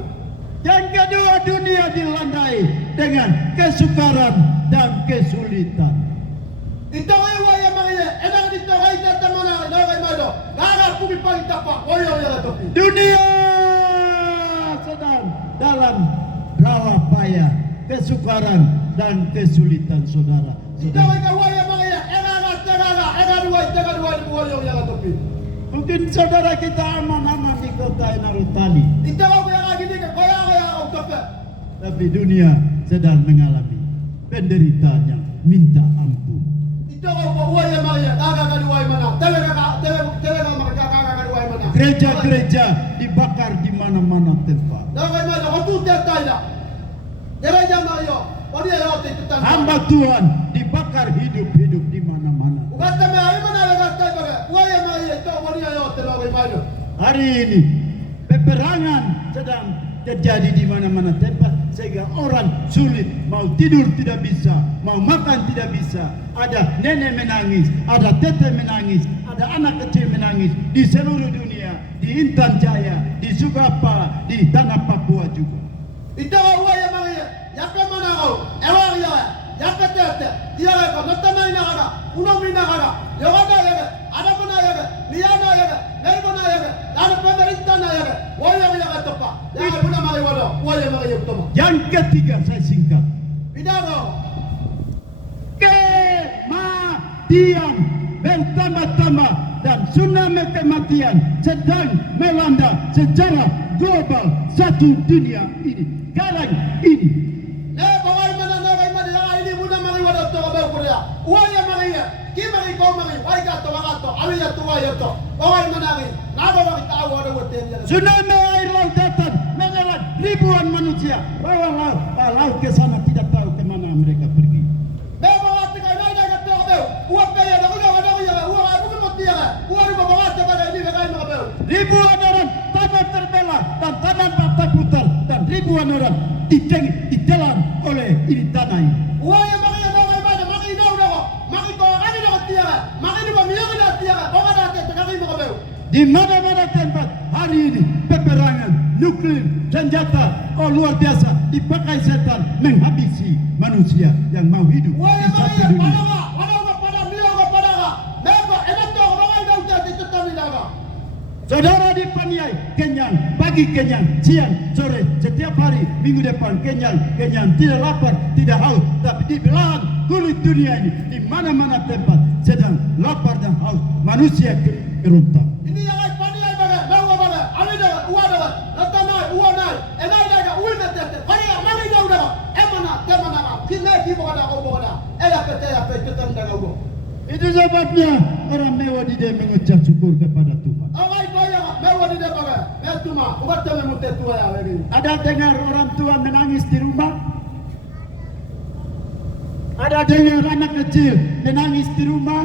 Yang kedua, dunia dilandai dengan kesukaran dan kesulitan. Ito ay waya mangia. Enang dito ay tatamana lawan mado. Gara pugi paling tapak. Waya topi. Dunia sedang dalam rawa payah, kesukaran dan kesulitan saudara. Ito ay kawaya mangia. Enang waya yang topi. Mungkin saudara kita aman-aman di kota Enarutali, Ito ako yang lagi ni kaya ang topi. tapi dunia sedang mengalami penderitaan yang minta ampun. Ito ako waya mangia. Kakaluway mana. Talaga makakakaluway mana. Gereja-gereja dibakar di mana-mana tempat. Lawan mado waktu tayo. Gereja mayo. Wadi ayo tetutan. Hamba Tuhan dibakar hidup-hidup di mana-mana. Ugata me ay mana lagat tayo baga. Waya mangia. Ito wadi ayo talaga mado. Hari ini peperangan sedang terjadi di mana-mana tempat sehingga orang sulit mau tidur tidak bisa, mau makan tidak bisa. Ada nenek menangis, ada tete menangis, ada anak kecil menangis di seluruh dunia, di Intan Jaya, di Sugapa, di tanah Papua juga. Ito waya mangia. Yapa mana kau? Ewa ya. Yapa tete. Dia ko natamay na kana. Uno mina kana. Yoga ya. Ada mana ya. Liana ya. Nei mana ya. Ada pemerintah ya. Waya ya topa. Ya puna mari wado. Waya mari utama. Yang ketiga saya singkat. Bidago. Kematian bertambah-tambah dan tsunami kematian sedang melanda secara global satu dunia ini. Sekarang ini. Bawal mana ya ini muna mari wado to ba kuya. Waya mari ya. Ki mari ko mari. Waya ka to wagato. Awi ya to waya to. Bawal mana mari. Nabo mari tahu wado woten ya. Tsunami air laut datang menyerang ribuan manusia. Bawa laut ke sana tidak tahu kemana mereka pergi. Bawa tika na ka to ba. Uwa pe ya wado ya. Uwa aku ke mati ya. Uwa ru bawa ta ba ni ga mga ba. Ribuan orang tanah terbelah dan tanah berputar dan ribuan orang ditelan oleh ini tanah ini. Uaya maki mau mana maki udah kok. Maki kok kan udah tiara. Maki di bawah udah tiara. Kok ada kaki mau kau. Di mana-mana tempat hari ini peperangan nuklir senjata luar biasa dipakai setan menghabisi manusia yang mau hidup Uaya di satu maki dunia. Saudara dipaniai kenyang, pagi kenyang, siang, sore, setiap hari, minggu depan kenyang, tidak lapar, tidak haus, tapi di belahan kulit dunia ini, di mana-mana tempat sedang lapar dan haus, manusia keruntang. Ini yang ay paniai baga, lawa baga, alida, uwa daga, latanai, uwa nai, enai daga, uina tete, paniai, mami daga daga, emana, temana, kinai kibo kada, kobo kada, ela pete, daga ugo. Itu sebabnya orang mewah di dia mengucap syukur kepada Tuhan. Awai bayang, mewah di dia baga, metuma, ubat teme mute tua ya lagi. Ada dengar orang tua menangis di rumah? Ada dengar anak kecil menangis di rumah?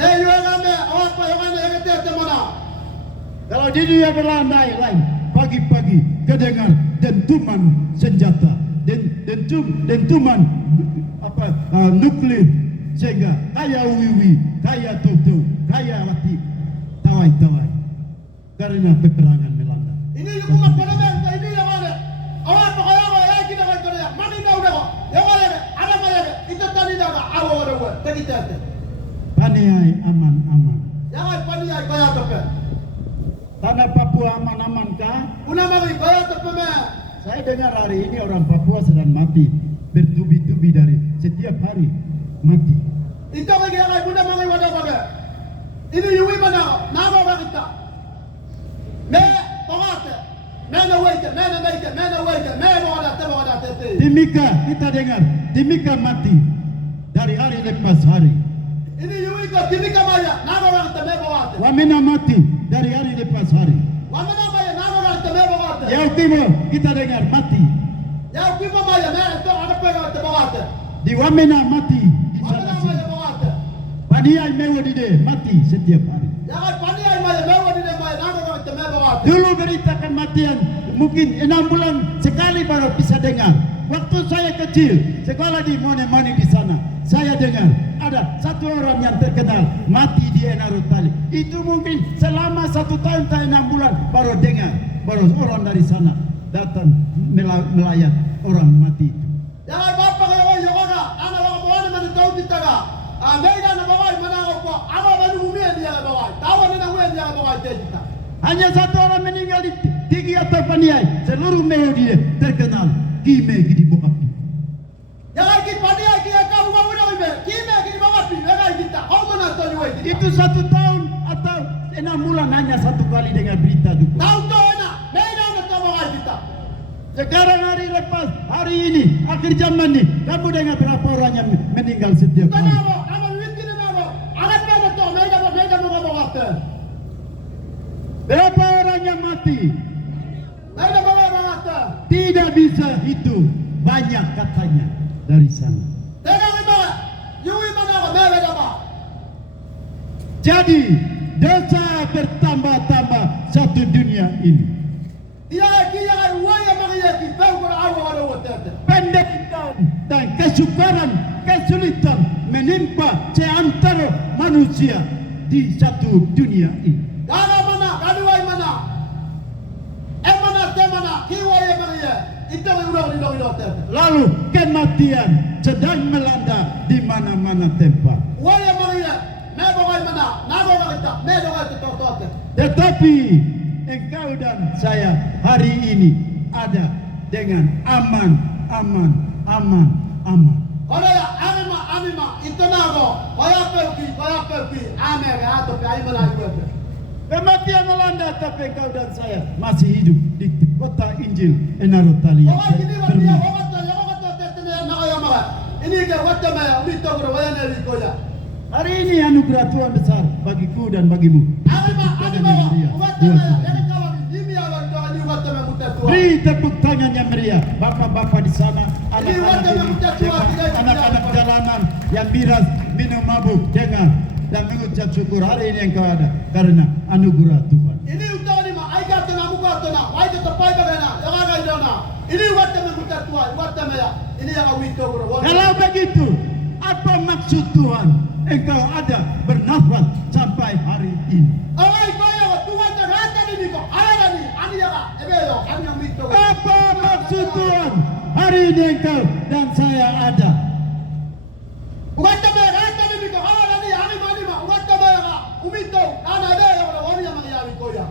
Deh yogame, awak pa yogame yang tete mana? Kalau di dunia berlandai lain, pagi-pagi kedengar dentuman senjata, dentuman nuklir, sehingga kaya wiwi, kaya tutu, kaya wati, tawai, karena peperangan melanda. Ini yung mga panamen, ini yang ada. Awak pa kaya ya kita kaya kaya, mami daw daw. Yang ada, ada kaya, itu tadi daw awo daw, tadi tete. Paniai aman. Yang ay paniai kaya tepe. Tanah Papua aman kah? Una mami kaya tepe me. Saya dengar hari ini orang Papua sedang mati bertubi-tubi dari setiap hari mati. Ito kaya kaya una mami wada baga. Ini yui mana, nama kita. Me pangate. Mena wake, mena wada tete. Timika kita dengar, Timika mati dari hari lepas hari. Ini yui ko timika maya, nama kita me pangate. Wamena mati dari hari lepas hari. Wamena maya, nama kita me pangate. Yau Timur kita dengar mati. Yang kita maya, me itu ada pangate pangate. Di Wamena mati di sana Wamena sini. maya pangate. Paniai Mewodide mati setiap hari. Jangan paniai maya, mewah di maya, nama kita me pangate. Dulu berita kematian mungkin 6 bulan sekali baru bisa dengar. Waktu saya kecil sekolah di Mone di sana, saya dengar ada satu orang yang terkenal mati di Enarutali. Itu mungkin selama 1 tahun atau 6 bulan baru dengar, baru orang dari sana datang melayat orang mati itu. Jangan bapak kalau yang orang, anak orang bawa mana tahu kita kan? Mereka nak bawa mana apa? Apa baru bumi dia bawa? Tahu mana bumi dia bawa kita? Hanya satu orang meninggal di Tigi atau Paniai, seluruh Mewodide terkenal kime di bawah. Jangan kita paniai kita kamu bawa mana bumi? Kita bawa bumi, mereka kita. Kau mana tahu juga? Itu 1 tahun atau 6 bulan hanya 1 kali dengar berita duka. Tahu tahu mana? Mereka nak tahu bawa kita. Sekarang hari lepas, hari ini, akhir zaman ini, kamu dengar berapa orang yang meninggal setiap hari? Kenapa? Nama miskin nama. Anak mana tahu? Mereka mau bawa kita. Berapa orang yang mati? Mereka bawa kita. Tidak bisa hitung, banyak katanya dari sana. Mereka bawa. Yui mana? Mereka bawa. Jadi, dosa bertambah-tambah satu dunia ini. Dia kira uaya maria ki bau ko awa wala wotete. Penderitaan dan kesulitan menimpa seantero manusia di satu dunia ini. Gara mana, gaduai mana. Emana temana ki uaya maria. Itu ulang di tete. Lalu kematian sedang melanda di mana-mana tempat. Uaya maria, me bawai mana, na bawa kita, me doa kita tote. Tetapi engkau dan saya hari ini ada dengan aman. Kalau ya anima itu nago, kaya pergi, ame atau kaya mana itu. Kematian melanda tapi engkau dan saya masih hidup di kota Injil Enarutali. Orang ini dia, orang tete na kaya mara. Ini ke wata maya, itu ko waya na liko ya. Hari ini anugerah Tuhan besar bagiku dan bagimu. Anima, wata maya, jadi kawan ini awak tu ani wata maya muta tua. Beri tepuk tangan yang meriah, bapak-bapak di sana, anak-anak jalanan yang miras, minum mabuk, dengar dan mengucap syukur hari ini engkau ada karena anugerah Tuhan. Ini utama ni ma, ai kata na muka tu na, ai tepai bagana. Yang agak dona. Ini umat teman kita tua. Umat teman ya. Ini yang awito bro. Kalau begitu, apa maksud Tuhan engkau ada bernafas sampai hari ini? Awai kaya Tuhan terhata ini kok. Ada ni. Ani ya. Ebelo. Ani yang wito. Apa maksud Tuhan hari ini engkau dan saya ada? Umat teman terhata ini kok. Ada ni. Ani mani ma. Umat teman ya. Umito. Ana ada yang orang yang mengiyawi koya.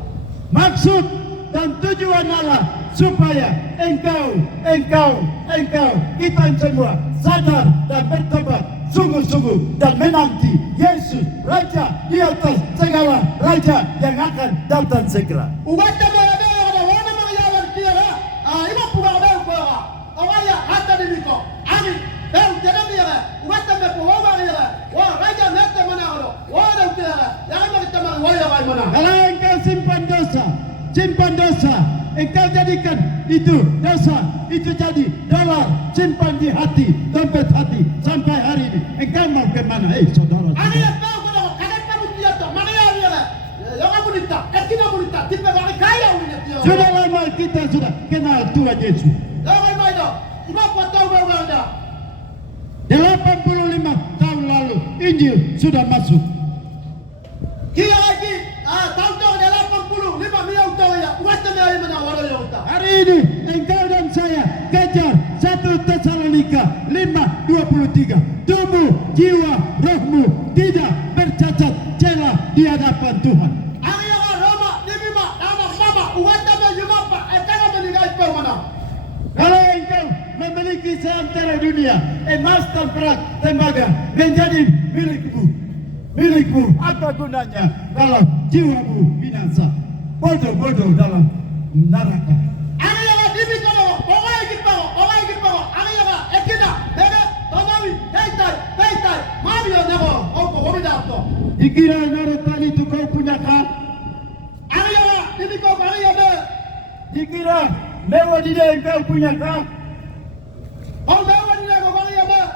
Maksud dan tujuan Allah supaya engkau, kita semua sadar dan bertobat sungguh-sungguh dan menanti Yesus Raja di atas segala raja yang akan datang segera. Umat teman ada orang mengiyawi dia. Ima pulang ada koya. Orang ya hata ini kok. Ani. Jangan dia. Umat teman pulang dia. Wah raja nanti mana kalau. Wah nanti dia. Jangan kita teman waya mana. Kalau engkau simpan dosa, engkau jadikan itu dosa, itu jadi dolar, simpan di hati, dompet hati, sampai hari ini. Engkau mau kemana? Saudara. Ani yang tahu kalau kadang kamu dia tak mana ya dia. Yang kamu minta, kita minta, tipe kami kaya punya dia. Sudah lama kita sudah kenal Tuhan Yesus. Jangan main dah. 50 tahun baru ada. 85 tahun lalu Injil sudah masuk. Kira lagi tahun-tahun 85 miliar tahun ya. Umat teman mana walau yang tak. Hari ini engkau dan saya kejar 1 Tesalonika 5:23. Tubuh, jiwa, rohmu tidak bercacat celah di hadapan Tuhan. Hari yang Roma, Lima, anak mama, umat teman Jumapa, karena meninggal kau mana? Kalau engkau memiliki seantero dunia, emas dan perak, tembaga menjadi milikmu, apa gunanya kalau jiwamu binasa? Bodoh dalam neraka. Hari yang dimi kalau orang kita, hari yang ekina, beda, tonawi, kaitai, mami yang nabo, kami dah tu. Dikira narutan itu kau punya kan? Hari yang dimi kau hari yang ber. Dikira mewah dia yang kau punya kan? Oh mewah ni kau hari yang ber.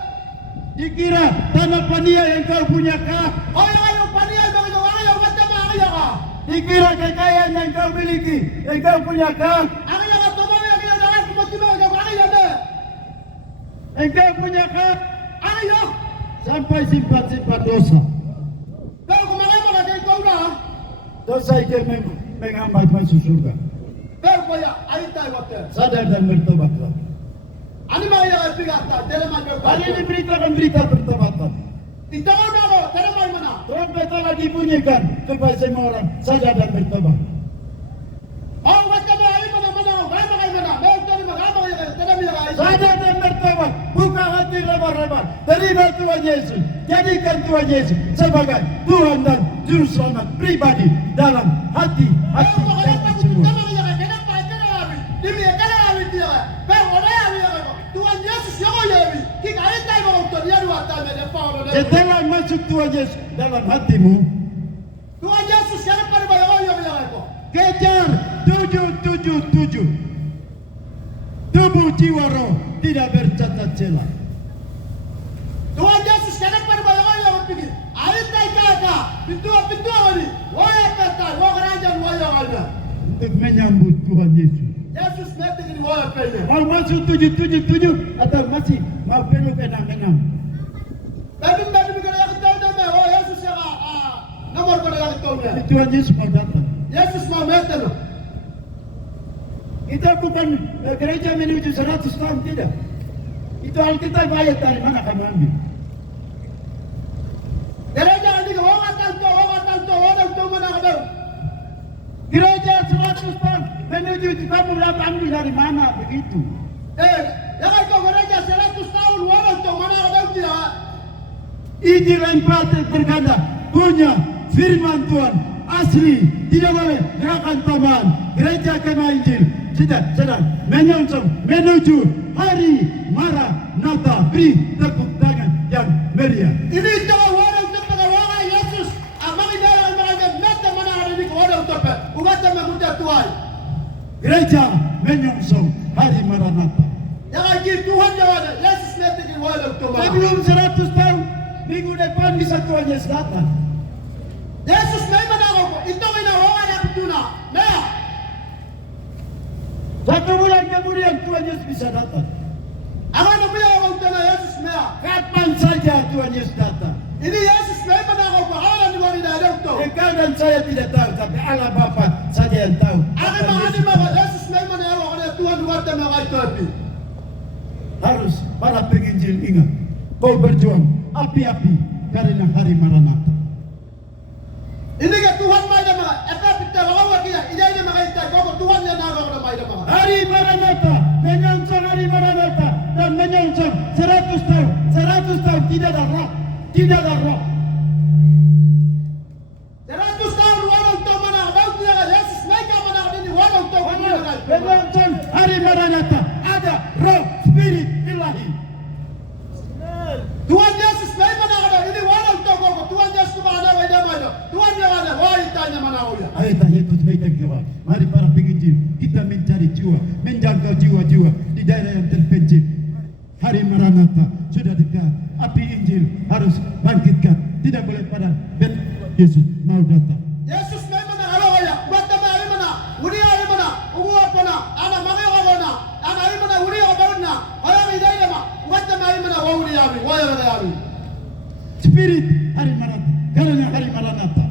Dikira tanah pania yang kau punya kan? Oh yang paniai bagi orang yang macam hari yang Dikira kekayaan yang kau miliki, yang kau punya kan? Hari yang tonawi yang dia dah tiba-tiba kau hari yang ber. Engkau punya kan? Hari yang Sampai simpan dosa. kau kemarin mana kau dah. Dosa itu menghambat masuk surga. Kau kaya aitai waktu. Sadar dan bertobatlah. Ani mai yang pigata, dalam macam Hari ini beritakan berita bertobatan. Kita mau dalam mana? Trompet telah dibunyikan supaya semua orang sadar dan bertobat. Oh macam hari mana? Mau cari mana yang dalam yang Sadar dan bertobat. Buka hati lebar-lebar. Terima Tuhan Yesus. Jadikan Tuhan Yesus sebagai Tuhan dan Juru Selamat pribadi dalam hati kita semua. Tuhan Yesus yang lewi. Kita aitai mau untuk dia dua tahun depan. Setelah masuk Tuhan Yesus dalam hatimu, Tuhan Yesus yang pada bayar yang apa? kejar 777. Tubuh jiwa roh tidak bercacat celah. Tuhan Yesus yang pada bayar yang pergi. Aitai kata pintu ni. Wah kata wah kerajaan wah yang ada. Untuk menyambut Tuhan Yesus. Yesus nanti ini wah kaya. Mau masuk 777 atau masih mau penuh enam-enam? Tapi kalau yang tahu nama, oh Yesus yang nomor pada yang tahu dia. Tuhan Yesus mau datang. Yesus mau meter. Kita bukan gereja menuju 100 tahun, tidak. Itu Alkitab ayat dari mana kamu ambil? Gereja ini orang tahu mana ada. Gereja 100 tahun menuju kamu ambil dari mana begitu? Jangan kau gereja 100 tahun orang tahu mana ada dia. Injil 4 berkata punya firman Tuhan asli, tidak boleh gerakan tambahan. Gereja kena Injil sedang menyongsong menuju hari Maranatha. Beri tepuk tangan yang meriah. Ini jangan orang cepat orang Yesus. Amang ini orang mata mana ada di orang cepat. Umat sama muda Tuhan. Gereja menyongsong hari Maranatha. Jangan gitu Tuhan jawab. Yesus nanti di orang cepat. Sebelum 100 tahun minggu depan bisa Tuhan Yesus datang. Yesus memang aku. Itu ini orang yang tuna. Nah. kemudian Tuhan Yesus bisa datang. Akan punya orang tanah Yesus mea. Kapan saja Tuhan Yesus datang. Ini Yesus memang aku pahala di mana ada itu. Engkau dan saya tidak tahu, tapi Allah Bapa saja yang tahu. Akan mengani Yesus memang aku ada Tuhan buat mereka itu. Harus para penginjil ingat, kau berjuang api-api karena hari Maranatha. Ini ke Tuhan mai dah mah. Apa kita bawa kia? Ini mah kita kau Tuhan yang naga orang mai dah mah. Hari Maranatha, menyongsong hari Maranatha dan menyongsong 100 tahun tidak ada roh, tidak ada roh. 100 tahun orang tahu mana bau dia Yesus naik ke mana ini orang tahu mana. Menyongsong hari Maranatha ada roh spirit ilahi. Tuhan Yesus memang ada ini orang tahu kau Tuhan Yesus mana ada mana. Tuhan yang ada wanitanya mana dia. Ayo tanya ikut baik kawan. Mari para penginjil kita mencari jiwa, menjangkau jiwa-jiwa di daerah yang terpencil. Hari Maranatha sudah dekat. Api Injil harus bangkitkan. Tidak boleh pada Yesus mau datang. Yesus memang ada ya. Buat mana mana? Uri ada mana? Ugu apa na? Anak mana apa na? Anak ini mana? Uri apa na? Ayam ini ada mana? Buat mana? Uri apa? Wajah apa? Spirit hari Maranatha. Karena hari Maranatha.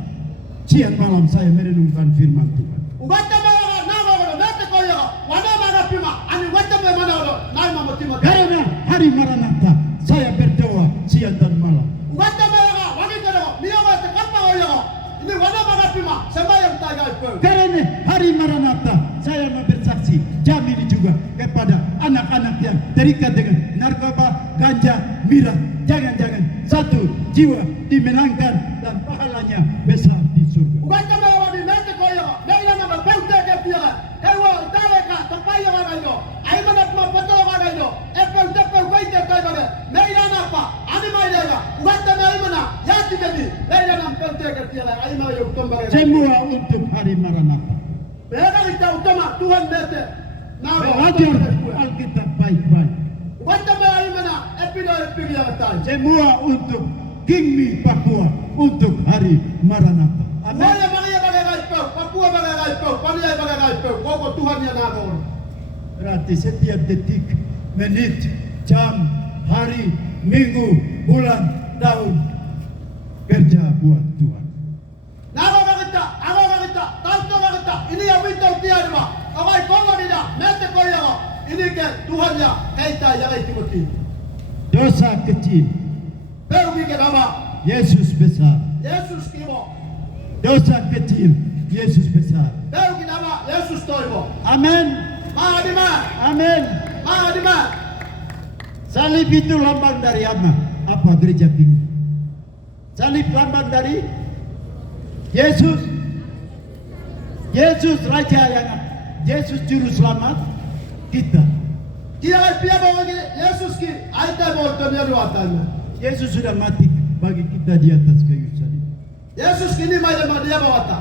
Siang malam saya merenungkan firman Tuhan. Buat mana? Nama orang nanti kau ya. Mana mana pima? Ani buat mana orang? Nama mati. Karena hari Maranatha saya berdoa siang dan malam. Buat mana? Wanita orang. Dia buat apa kau ya? Ini mana mana pima? Sembahyang tagai pun. Karena hari Maranatha saya mau bersaksi jam ini juga kepada anak-anak yang terikat dengan narkoba, ganja, miras. Jangan-jangan satu jiwa dimenangkan dan pahalanya besar di surga. Buat mana di nanti kau ya? Dia nama bangsa ke dia. Ewa daleka terpayah orang itu. Ayo mana pun betul orang itu. Apple kau itu kau mana? Mereka apa? Ani mana? Buat mana? Ya tidak di. Mereka nama bangsa ke dia. Ayo mana yang kembali? Semua untuk hari Maranatha. Mereka kita utama Tuhan bete. Belajar Alkitab baik-baik. Buat mana? Epido yang tahu. Semua untuk Kingmi Papua untuk hari Maranatha. Amin. Wala Maria bagai pau, Papua bagai pau, Pania bagai pau. Kau Tuhan yang nabur. Berarti setiap detik, menit, jam, hari, minggu, bulan, tahun kerja buat Tuhan. Naga kita, tanto kita. Ini yang minta tiada bah. Awai kau tidak, nanti kau yang ini ke Tuhan ya, kita yang itu betul. Dosa kecil, Pergi ke nama Yesus besar. Yesus kimo. Dosa kecil, Yesus besar. Pergi nama Yesus toibo. Amin. Mahadima, Amin. Mahadima. Salib itu lambang dari apa? Apa gereja tinggi? Salib lambang dari Yesus. Yesus Raja yang Yesus Juru Selamat kita. Dia pia bawa Yesus ki, aita bawa dunia luatan. Yesus sudah mati bagi kita di atas kayu salib. Yesus kini mai dia bawa ta.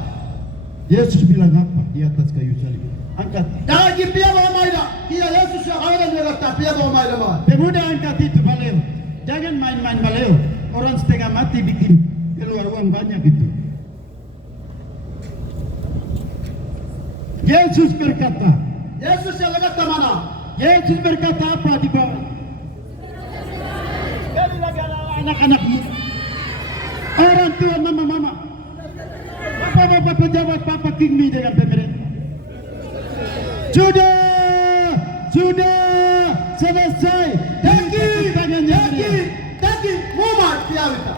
Yesus bilang apa di atas kayu salib? Angkat. Jangan ki pia bawa mai dah. Kia Yesus yang ada dia kata pia bawa mai dah. Pemuda angkat itu baleo. Jangan main-main baleo. Orang setengah mati bikin keluar uang banyak itu. Yesus berkata. Yesus yang kata mana? Yesus berkata apa di bawah? Dari anak-anakmu. Orang tua mama-mama. Bapak-bapak pejabat, Papa Kingmi dengan pemerintah. Sudah selesai. Daki, mumat piawita.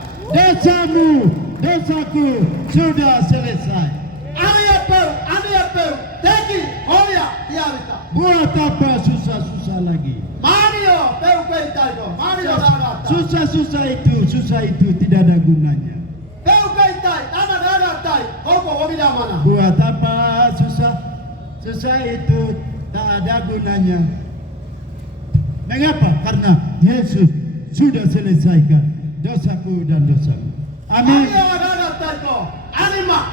Dosaku sudah selesai. Aniapau, daki, hoya piawita. Buat apa susah-susah lagi? Mario, peu peitaiko, Mario darata. Susah itu tidak ada gunanya. Peu peitai, tanah daratai, koko wabida mana? Buat apa susah itu tak ada gunanya. Mengapa? Karena Yesus sudah selesaikan dosaku dan dosamu. Amin. Mario daratai ko, anima,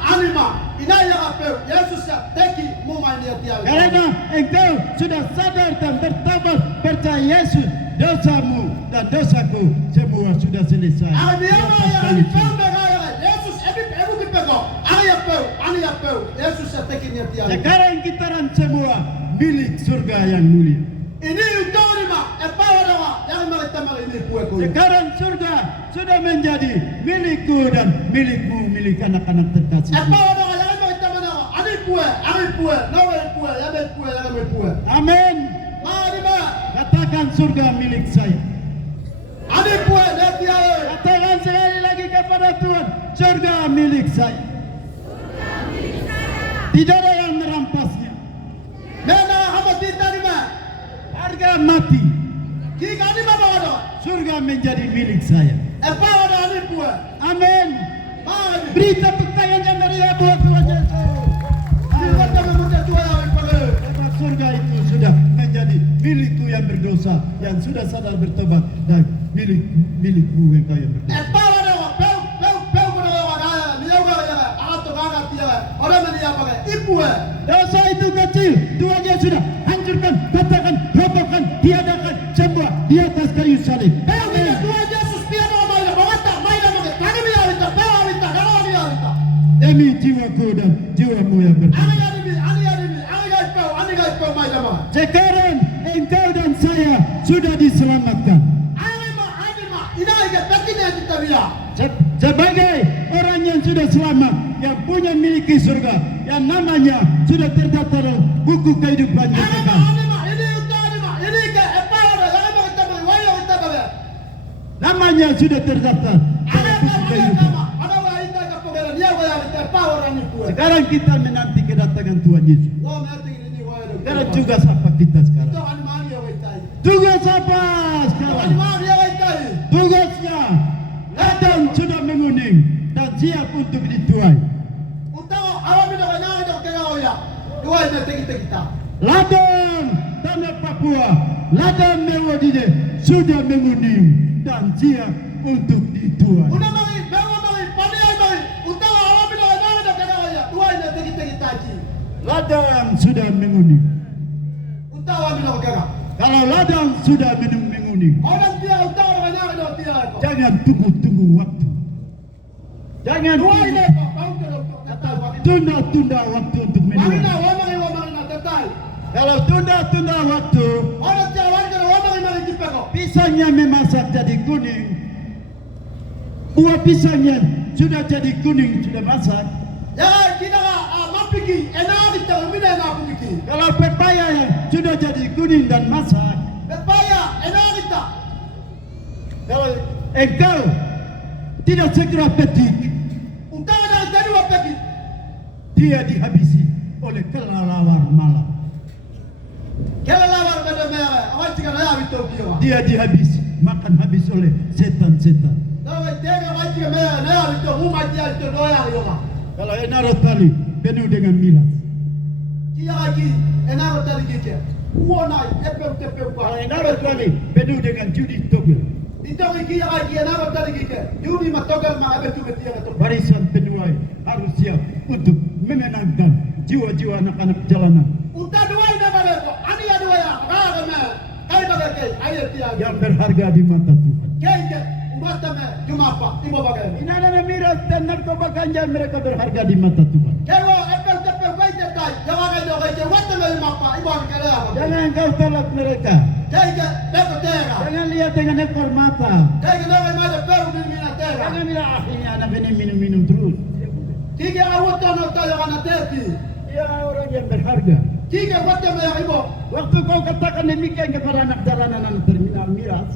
inaya peu, Yesus ya teki mumai dia tiawi. Karena engkau sudah sadar dan bertobat percaya Yesus, dosamu dan dosaku semua sudah selesai. Yesus, Aniapeu, Yesus yang tekinya tiada. Sekarang kita semua milik surga yang mulia. Ini untuk lima, yang mereka ini pueku. Sekarang surga sudah menjadi milikku dan milikmu, milik anak-anak terkasih. Yang mereka ani pue, yang pue. Amin. Mari ma, Katakan surga milik saya. ani pue, tiada. Katakan sekali lagi kepada Tuhan, surga milik saya. Tidak ada yang merampasnya. Mena hamba kita lima, Harga mati. jika ani bawa Surga menjadi milik saya. ani pue. Amin. Mari, Berita pertanyaan yang meriah buat Tuhan Yesus. kita kami muda tua yang pakai. Sebab surga itu sudah menjadi milikku yang berdosa, yang sudah sadar bertobat, dan milikmu engkau yang berdosa. Dosa itu kecil, Tuhan Yesus sudah hancurkan, katakan, robohkan, tiadakan semua di atas kayu salib. Amin. Demi jiwaku dan jiwamu yang berdosa. Sekarang engkau dan saya sudah diselamatkan. Sebagai orang yang sudah selamat, yang punya miliki surga, yang namanya sudah terdaftar dalam buku kehidupan yang kekal. Namanya sudah terdaftar dalam buku kehidupan. Sekarang kita menanti kedatangan Tuhan Yesus. Sekarang tugas apa kita sekarang? Tugas apa sekarang? Tugasnya ladang sudah menguning dan siap untuk dituai. Ladang tanah Papua, ladang Mewodide sudah menguning dan siap untuk dituai. Ladang sudah menguning. Kalau ladang sudah menguning, jangan tunggu waktu. Jangan tunda waktu untuk menuai. Kalau tunda waktu, pisangnya memasak jadi kuning. Buah pisangnya sudah jadi kuning, sudah masak. Kalau pepaya yang sudah jadi kuning dan masak, kalau engkau tidak segera petik, dia dihabisi oleh kelelawar malam. Dia dihabisi, makan habis oleh setan-setan. Kalau enaro tali penuh dengan miras. Kalau enaro tali penuh dengan judi togel. Barisan penuai harus siap untuk memenangkan jiwa-jiwa anak-anak jalanan yang berharga di mata Tuhan. Ini adalah miras dan narkoba ganja, mereka berharga di mata Tuhan. Jangan kau tolak mereka. Jangan lihat dengan ekor mata. Jangan bilang ini anak ini minum terus. Dia orang yang berharga. Waktu kau katakan demikian kepada anak jalanan anak terminal miras,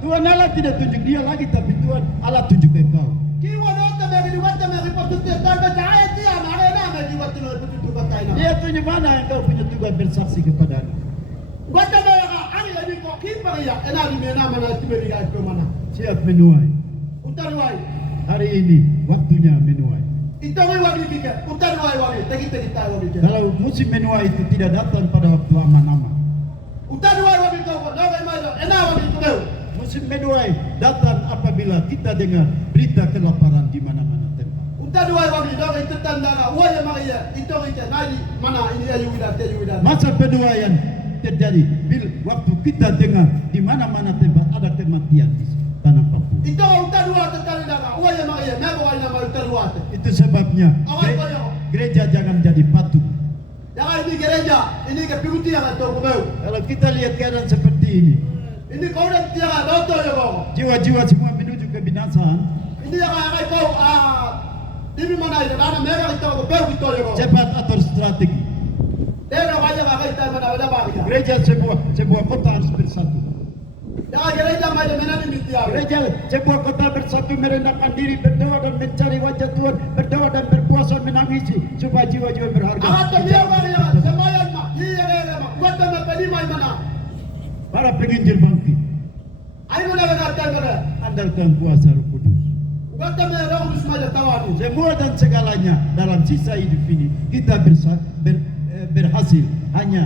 Tuhan Allah tidak tunjuk dia lagi, tapi Tuhan Allah tunjuk engkau. Dia tunjuk mana engkau punya tugas bersaksi kepada siap menuai. Hari ini waktunya menuai. Kalau musim menuai itu tidak datang pada waktu aman-aman. Musim menuai datang apabila kita dengar berita kelaparan di mana-mana tempat. Masa penuaian terjadi bila waktu kita dengar di mana-mana tempat ada kematian di situ. tanah Papua. Ito utaduate tanidanga. Uaya makia. Mebo kaya nama utaduate. Itu sebabnya gereja jangan jadi patung. Jangan ini gereja. Ini kepikuti yang atau kubeu. Kalau kita lihat keadaan seperti ini, Ini kau dan tiang doktor ya kau. jiwa-jiwa semua menuju kebinasaan. Ini yang kau ini mana itu? Karena mereka kita kubeu kita ya kau. Cepat atur strategi. Dia banyak kita mana ada banyak. Gereja sebuah kota harus bersatu. Jangan gereja macam mana ni mitiar. Gereja sebuah kota bersatu merendahkan diri, berdoa dan mencari wajah Tuhan, berdoa dan berpuasa menangisi supaya jiwa-jiwa berharga. Awak dia banyak. Semayan mak. Iya dia mak. Buat nama pelima mana? Para penginjil bangkit, Ayo mana kata mereka. andalkan kuasa Roh Kudus. Buat nama orang itu semua tawar. Semua dan segalanya dalam sisa hidup ini kita berhasil. Hanya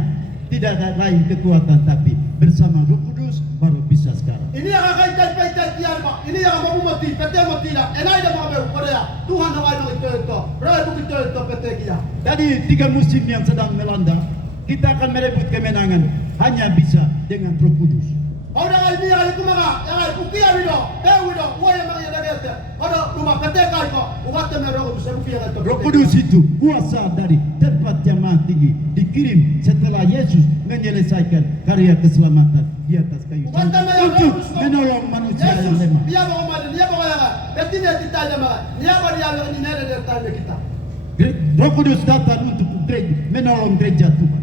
tidak ada lain kekuatan, tapi bersama Roh Kudus baru bisa sekarang. Ini yang akan kita tiar mak. Ini yang mau mati. Pete mati dah. Enai dah mau Korea. Tuhan nak itu. Rakyat begitu itu pete kia. Tadi 3 musim yang sedang melanda, kita akan merebut kemenangan hanya bisa dengan Roh Kudus. Orang ini yang itu maka, yang kukia video, video, uang yang yang ada itu. Orang rumah pete kau kau, umat mereka itu sebuah yang itu. Roh Kudus itu kuasa dari tempat yang maha tinggi dikirim setelah Yesus menyelesaikan karya keselamatan di atas kayu salib untuk menolong manusia yang lemah. Dia bawa mana? Dia bawa yang apa? Betina kita aja maka. Dia bawa yang ini ada tanda kita. Roh Kudus datang untuk menolong gereja Tuhan.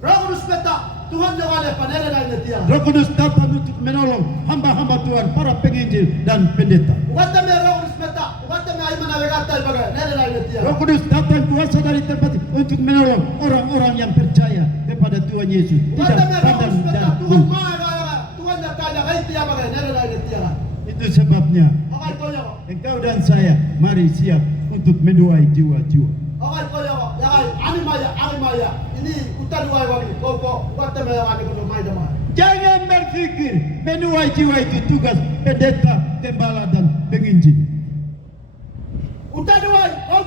Roh Kudus peta. Tuhan jangan ada panel dan dia. Roh Kudus datang untuk menolong hamba-hamba Tuhan, para penginjil dan pendeta. Umat Roh Kudus peta. Umat air mana berkata bagai nela dan dia. Roh Kudus datang kuasa dari tempat untuk menolong orang-orang yang percaya kepada Tuhan Yesus. Umat Tidak Roh pandang Kudus peta. dan Tuhan Tuhan nak tanya kau dia bagai nela dan dia. itu sebabnya Akai kau ya. engkau dan saya mari siap untuk menuai jiwa-jiwa. Akai kau ya. Ya animaya. Ini utar dua lagi. Kau umat yang ada kau main dah. Jangan berpikir menuai jiwa itu tugas pendeta, gembala dan penginjil. Utar dua. Kau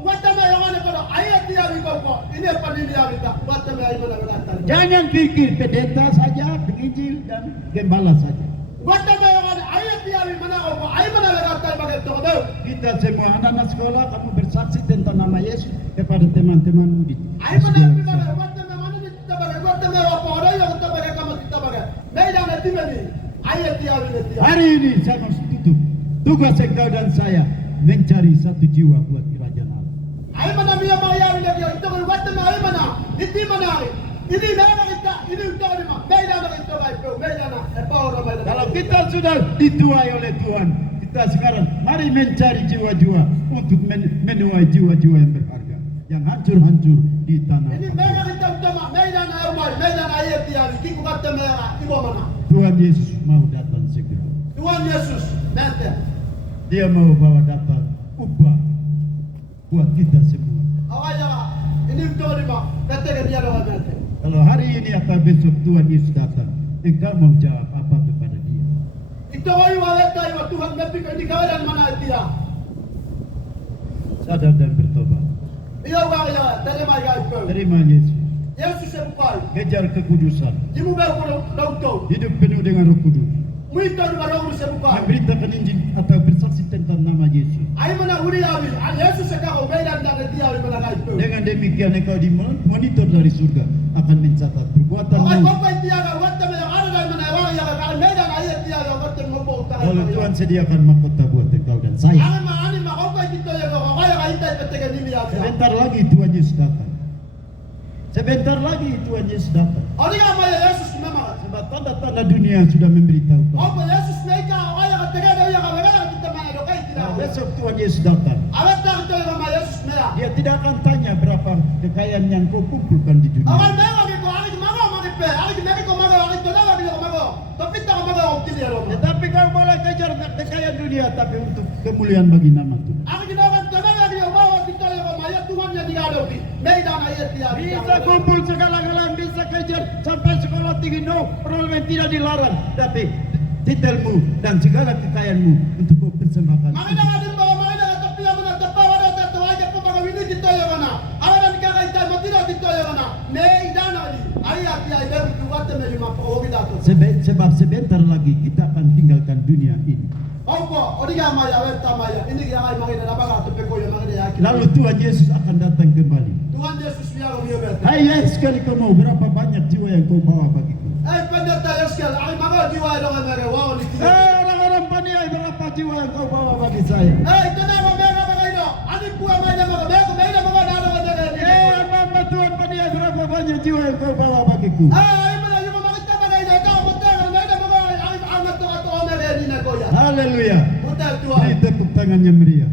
umat yang ada kau ayat dia kau. Ini apa dia kita? Umat yang ada berkata. Jangan pikir pendeta saja, penginjil dan gembala saja. Umat yang ada ayat dia mana kau? Ayat mana berkata bagai tu kau? Kita semua anak-anak sekolah, kamu bersaksi tentang nama Yesus kepada teman-temanmu di Ayat mana sekolah. bagai umat yang mana kita bagai umat yang apa orang yang kita bagai kamu kita bagai. Medan nanti ni ayat dia. Hari ini saya mau tutup. Tugas engkau dan saya mencari satu jiwa buat kerajaan Allah. Ayat mana dia bayar dia itu umat yang mana? Itu mana? Ini mana kita? Ini untuk ni mah. Medan kita bagai medan apa orang bagai. Kalau kita sudah dituai oleh Tuhan, kita sekarang mari mencari jiwa-jiwa untuk menuai jiwa-jiwa yang berharga, yang hancur-hancur di tanah. Ini medan kita utama. Medan ayat medan ayat dia. Kita kata merah. Ibu mana? Tuhan Yesus mau datang segera. Tuhan Yesus nanti. Dia mau bawa datang ubah buat kita semua. Awalnya ini untuk ni mah. Kata dia dah nanti. Kalau hari ini atau besok Tuhan Yesus datang, engkau mau jawab apa kepada dia? Itu orang wanita yang Tuhan nabi ini keadaan mana dia? Sadar dan bertobat. Ia orang ya terima itu. Terima Yesus. Yesus sempai. Kejar kekudusan. Ibu baru dauto. Hidup penuh dengan Roh Kudus. Muita di baru sempai. Memberitakan Injil atau bersaksi tentang nama Yesus. Ai mana uri abi. Yesus sekarang medan dan dia di mana itu. Dengan demikian engkau dimonitor dari surga akan mencatat Orang perbuatanmu. apa dia kan waktu yang ada dari mana orang yang kalau medan ayat dia yang waktu ngomong Lalu Tuhan sediakan mahkota buat engkau dan saya. Ani mah apa kita yang orang yang ayat petekan ini ya. Sebentar lagi Tuhan Yesus datang. Sebentar lagi Tuhan Yesus datang. Orang apa ya Yesus memang. Sebab tanda-tanda dunia sudah memberitahu. Apa Yesus mereka orang yang petekan dia yang mereka kita mana dokai tidak. Nah, besok Tuhan Yesus datang. Awak tak tahu nama Yesus mereka. Dia tidak akan tanya berapa kekayaan yang kau kumpulkan di dunia. Awak mereka gitu, hari mana orang pe, hari mereka kau mana hari tu dah bila kau mana. Tapi tak mana orang pilih orang. Tetapi kau boleh kejar kekayaan dunia, tapi untuk kemuliaan bagi nama Tuhan. Hari kita orang tu dah dia bawa kita yang maya Tuhan yang dihadapi. Medan ayat dia. Bisa kumpul segala-galanya, bisa kejar sampai sekolah tinggi, no problem, tidak dilarang. Tapi titelmu dan segala kekayaanmu untuk kau persembahkan. Mana dah ada bawa mana dah tapi yang mana tepat ada tak aja pun bagai ini kita yang mana. Awak dan kita kita mati dah kita yang mana. Medan ali. Ayat dia itu buat melima orang kita tu. Sebab sebentar lagi kita akan tinggalkan dunia ini. Opo, odiga maya weta maya. Ini yang ay mangina nabaga to peko yang mangina yakin. Lalu Tuhan Yesus akan datang kembali. Tuhan Yesus biar dia beta. Hai sekali kamu, berapa banyak jiwa yang kau bawa bagiku? Pendeta Yesus ay maga jiwa dong mega wow ni. Orang-orang paniai, berapa jiwa yang kau bawa bagi saya? Tenang mega mega ino. Ani kuwa mega mega mega mega nado mega ni. Mama Tuhan paniai, berapa banyak jiwa yang kau bawa bagiku? Mana yung mga kita mega ino kau betul mega mega ay angat to mega ni na koya. Haleluya. Betul Tuhan. Beri tepuk tangan yang meriah.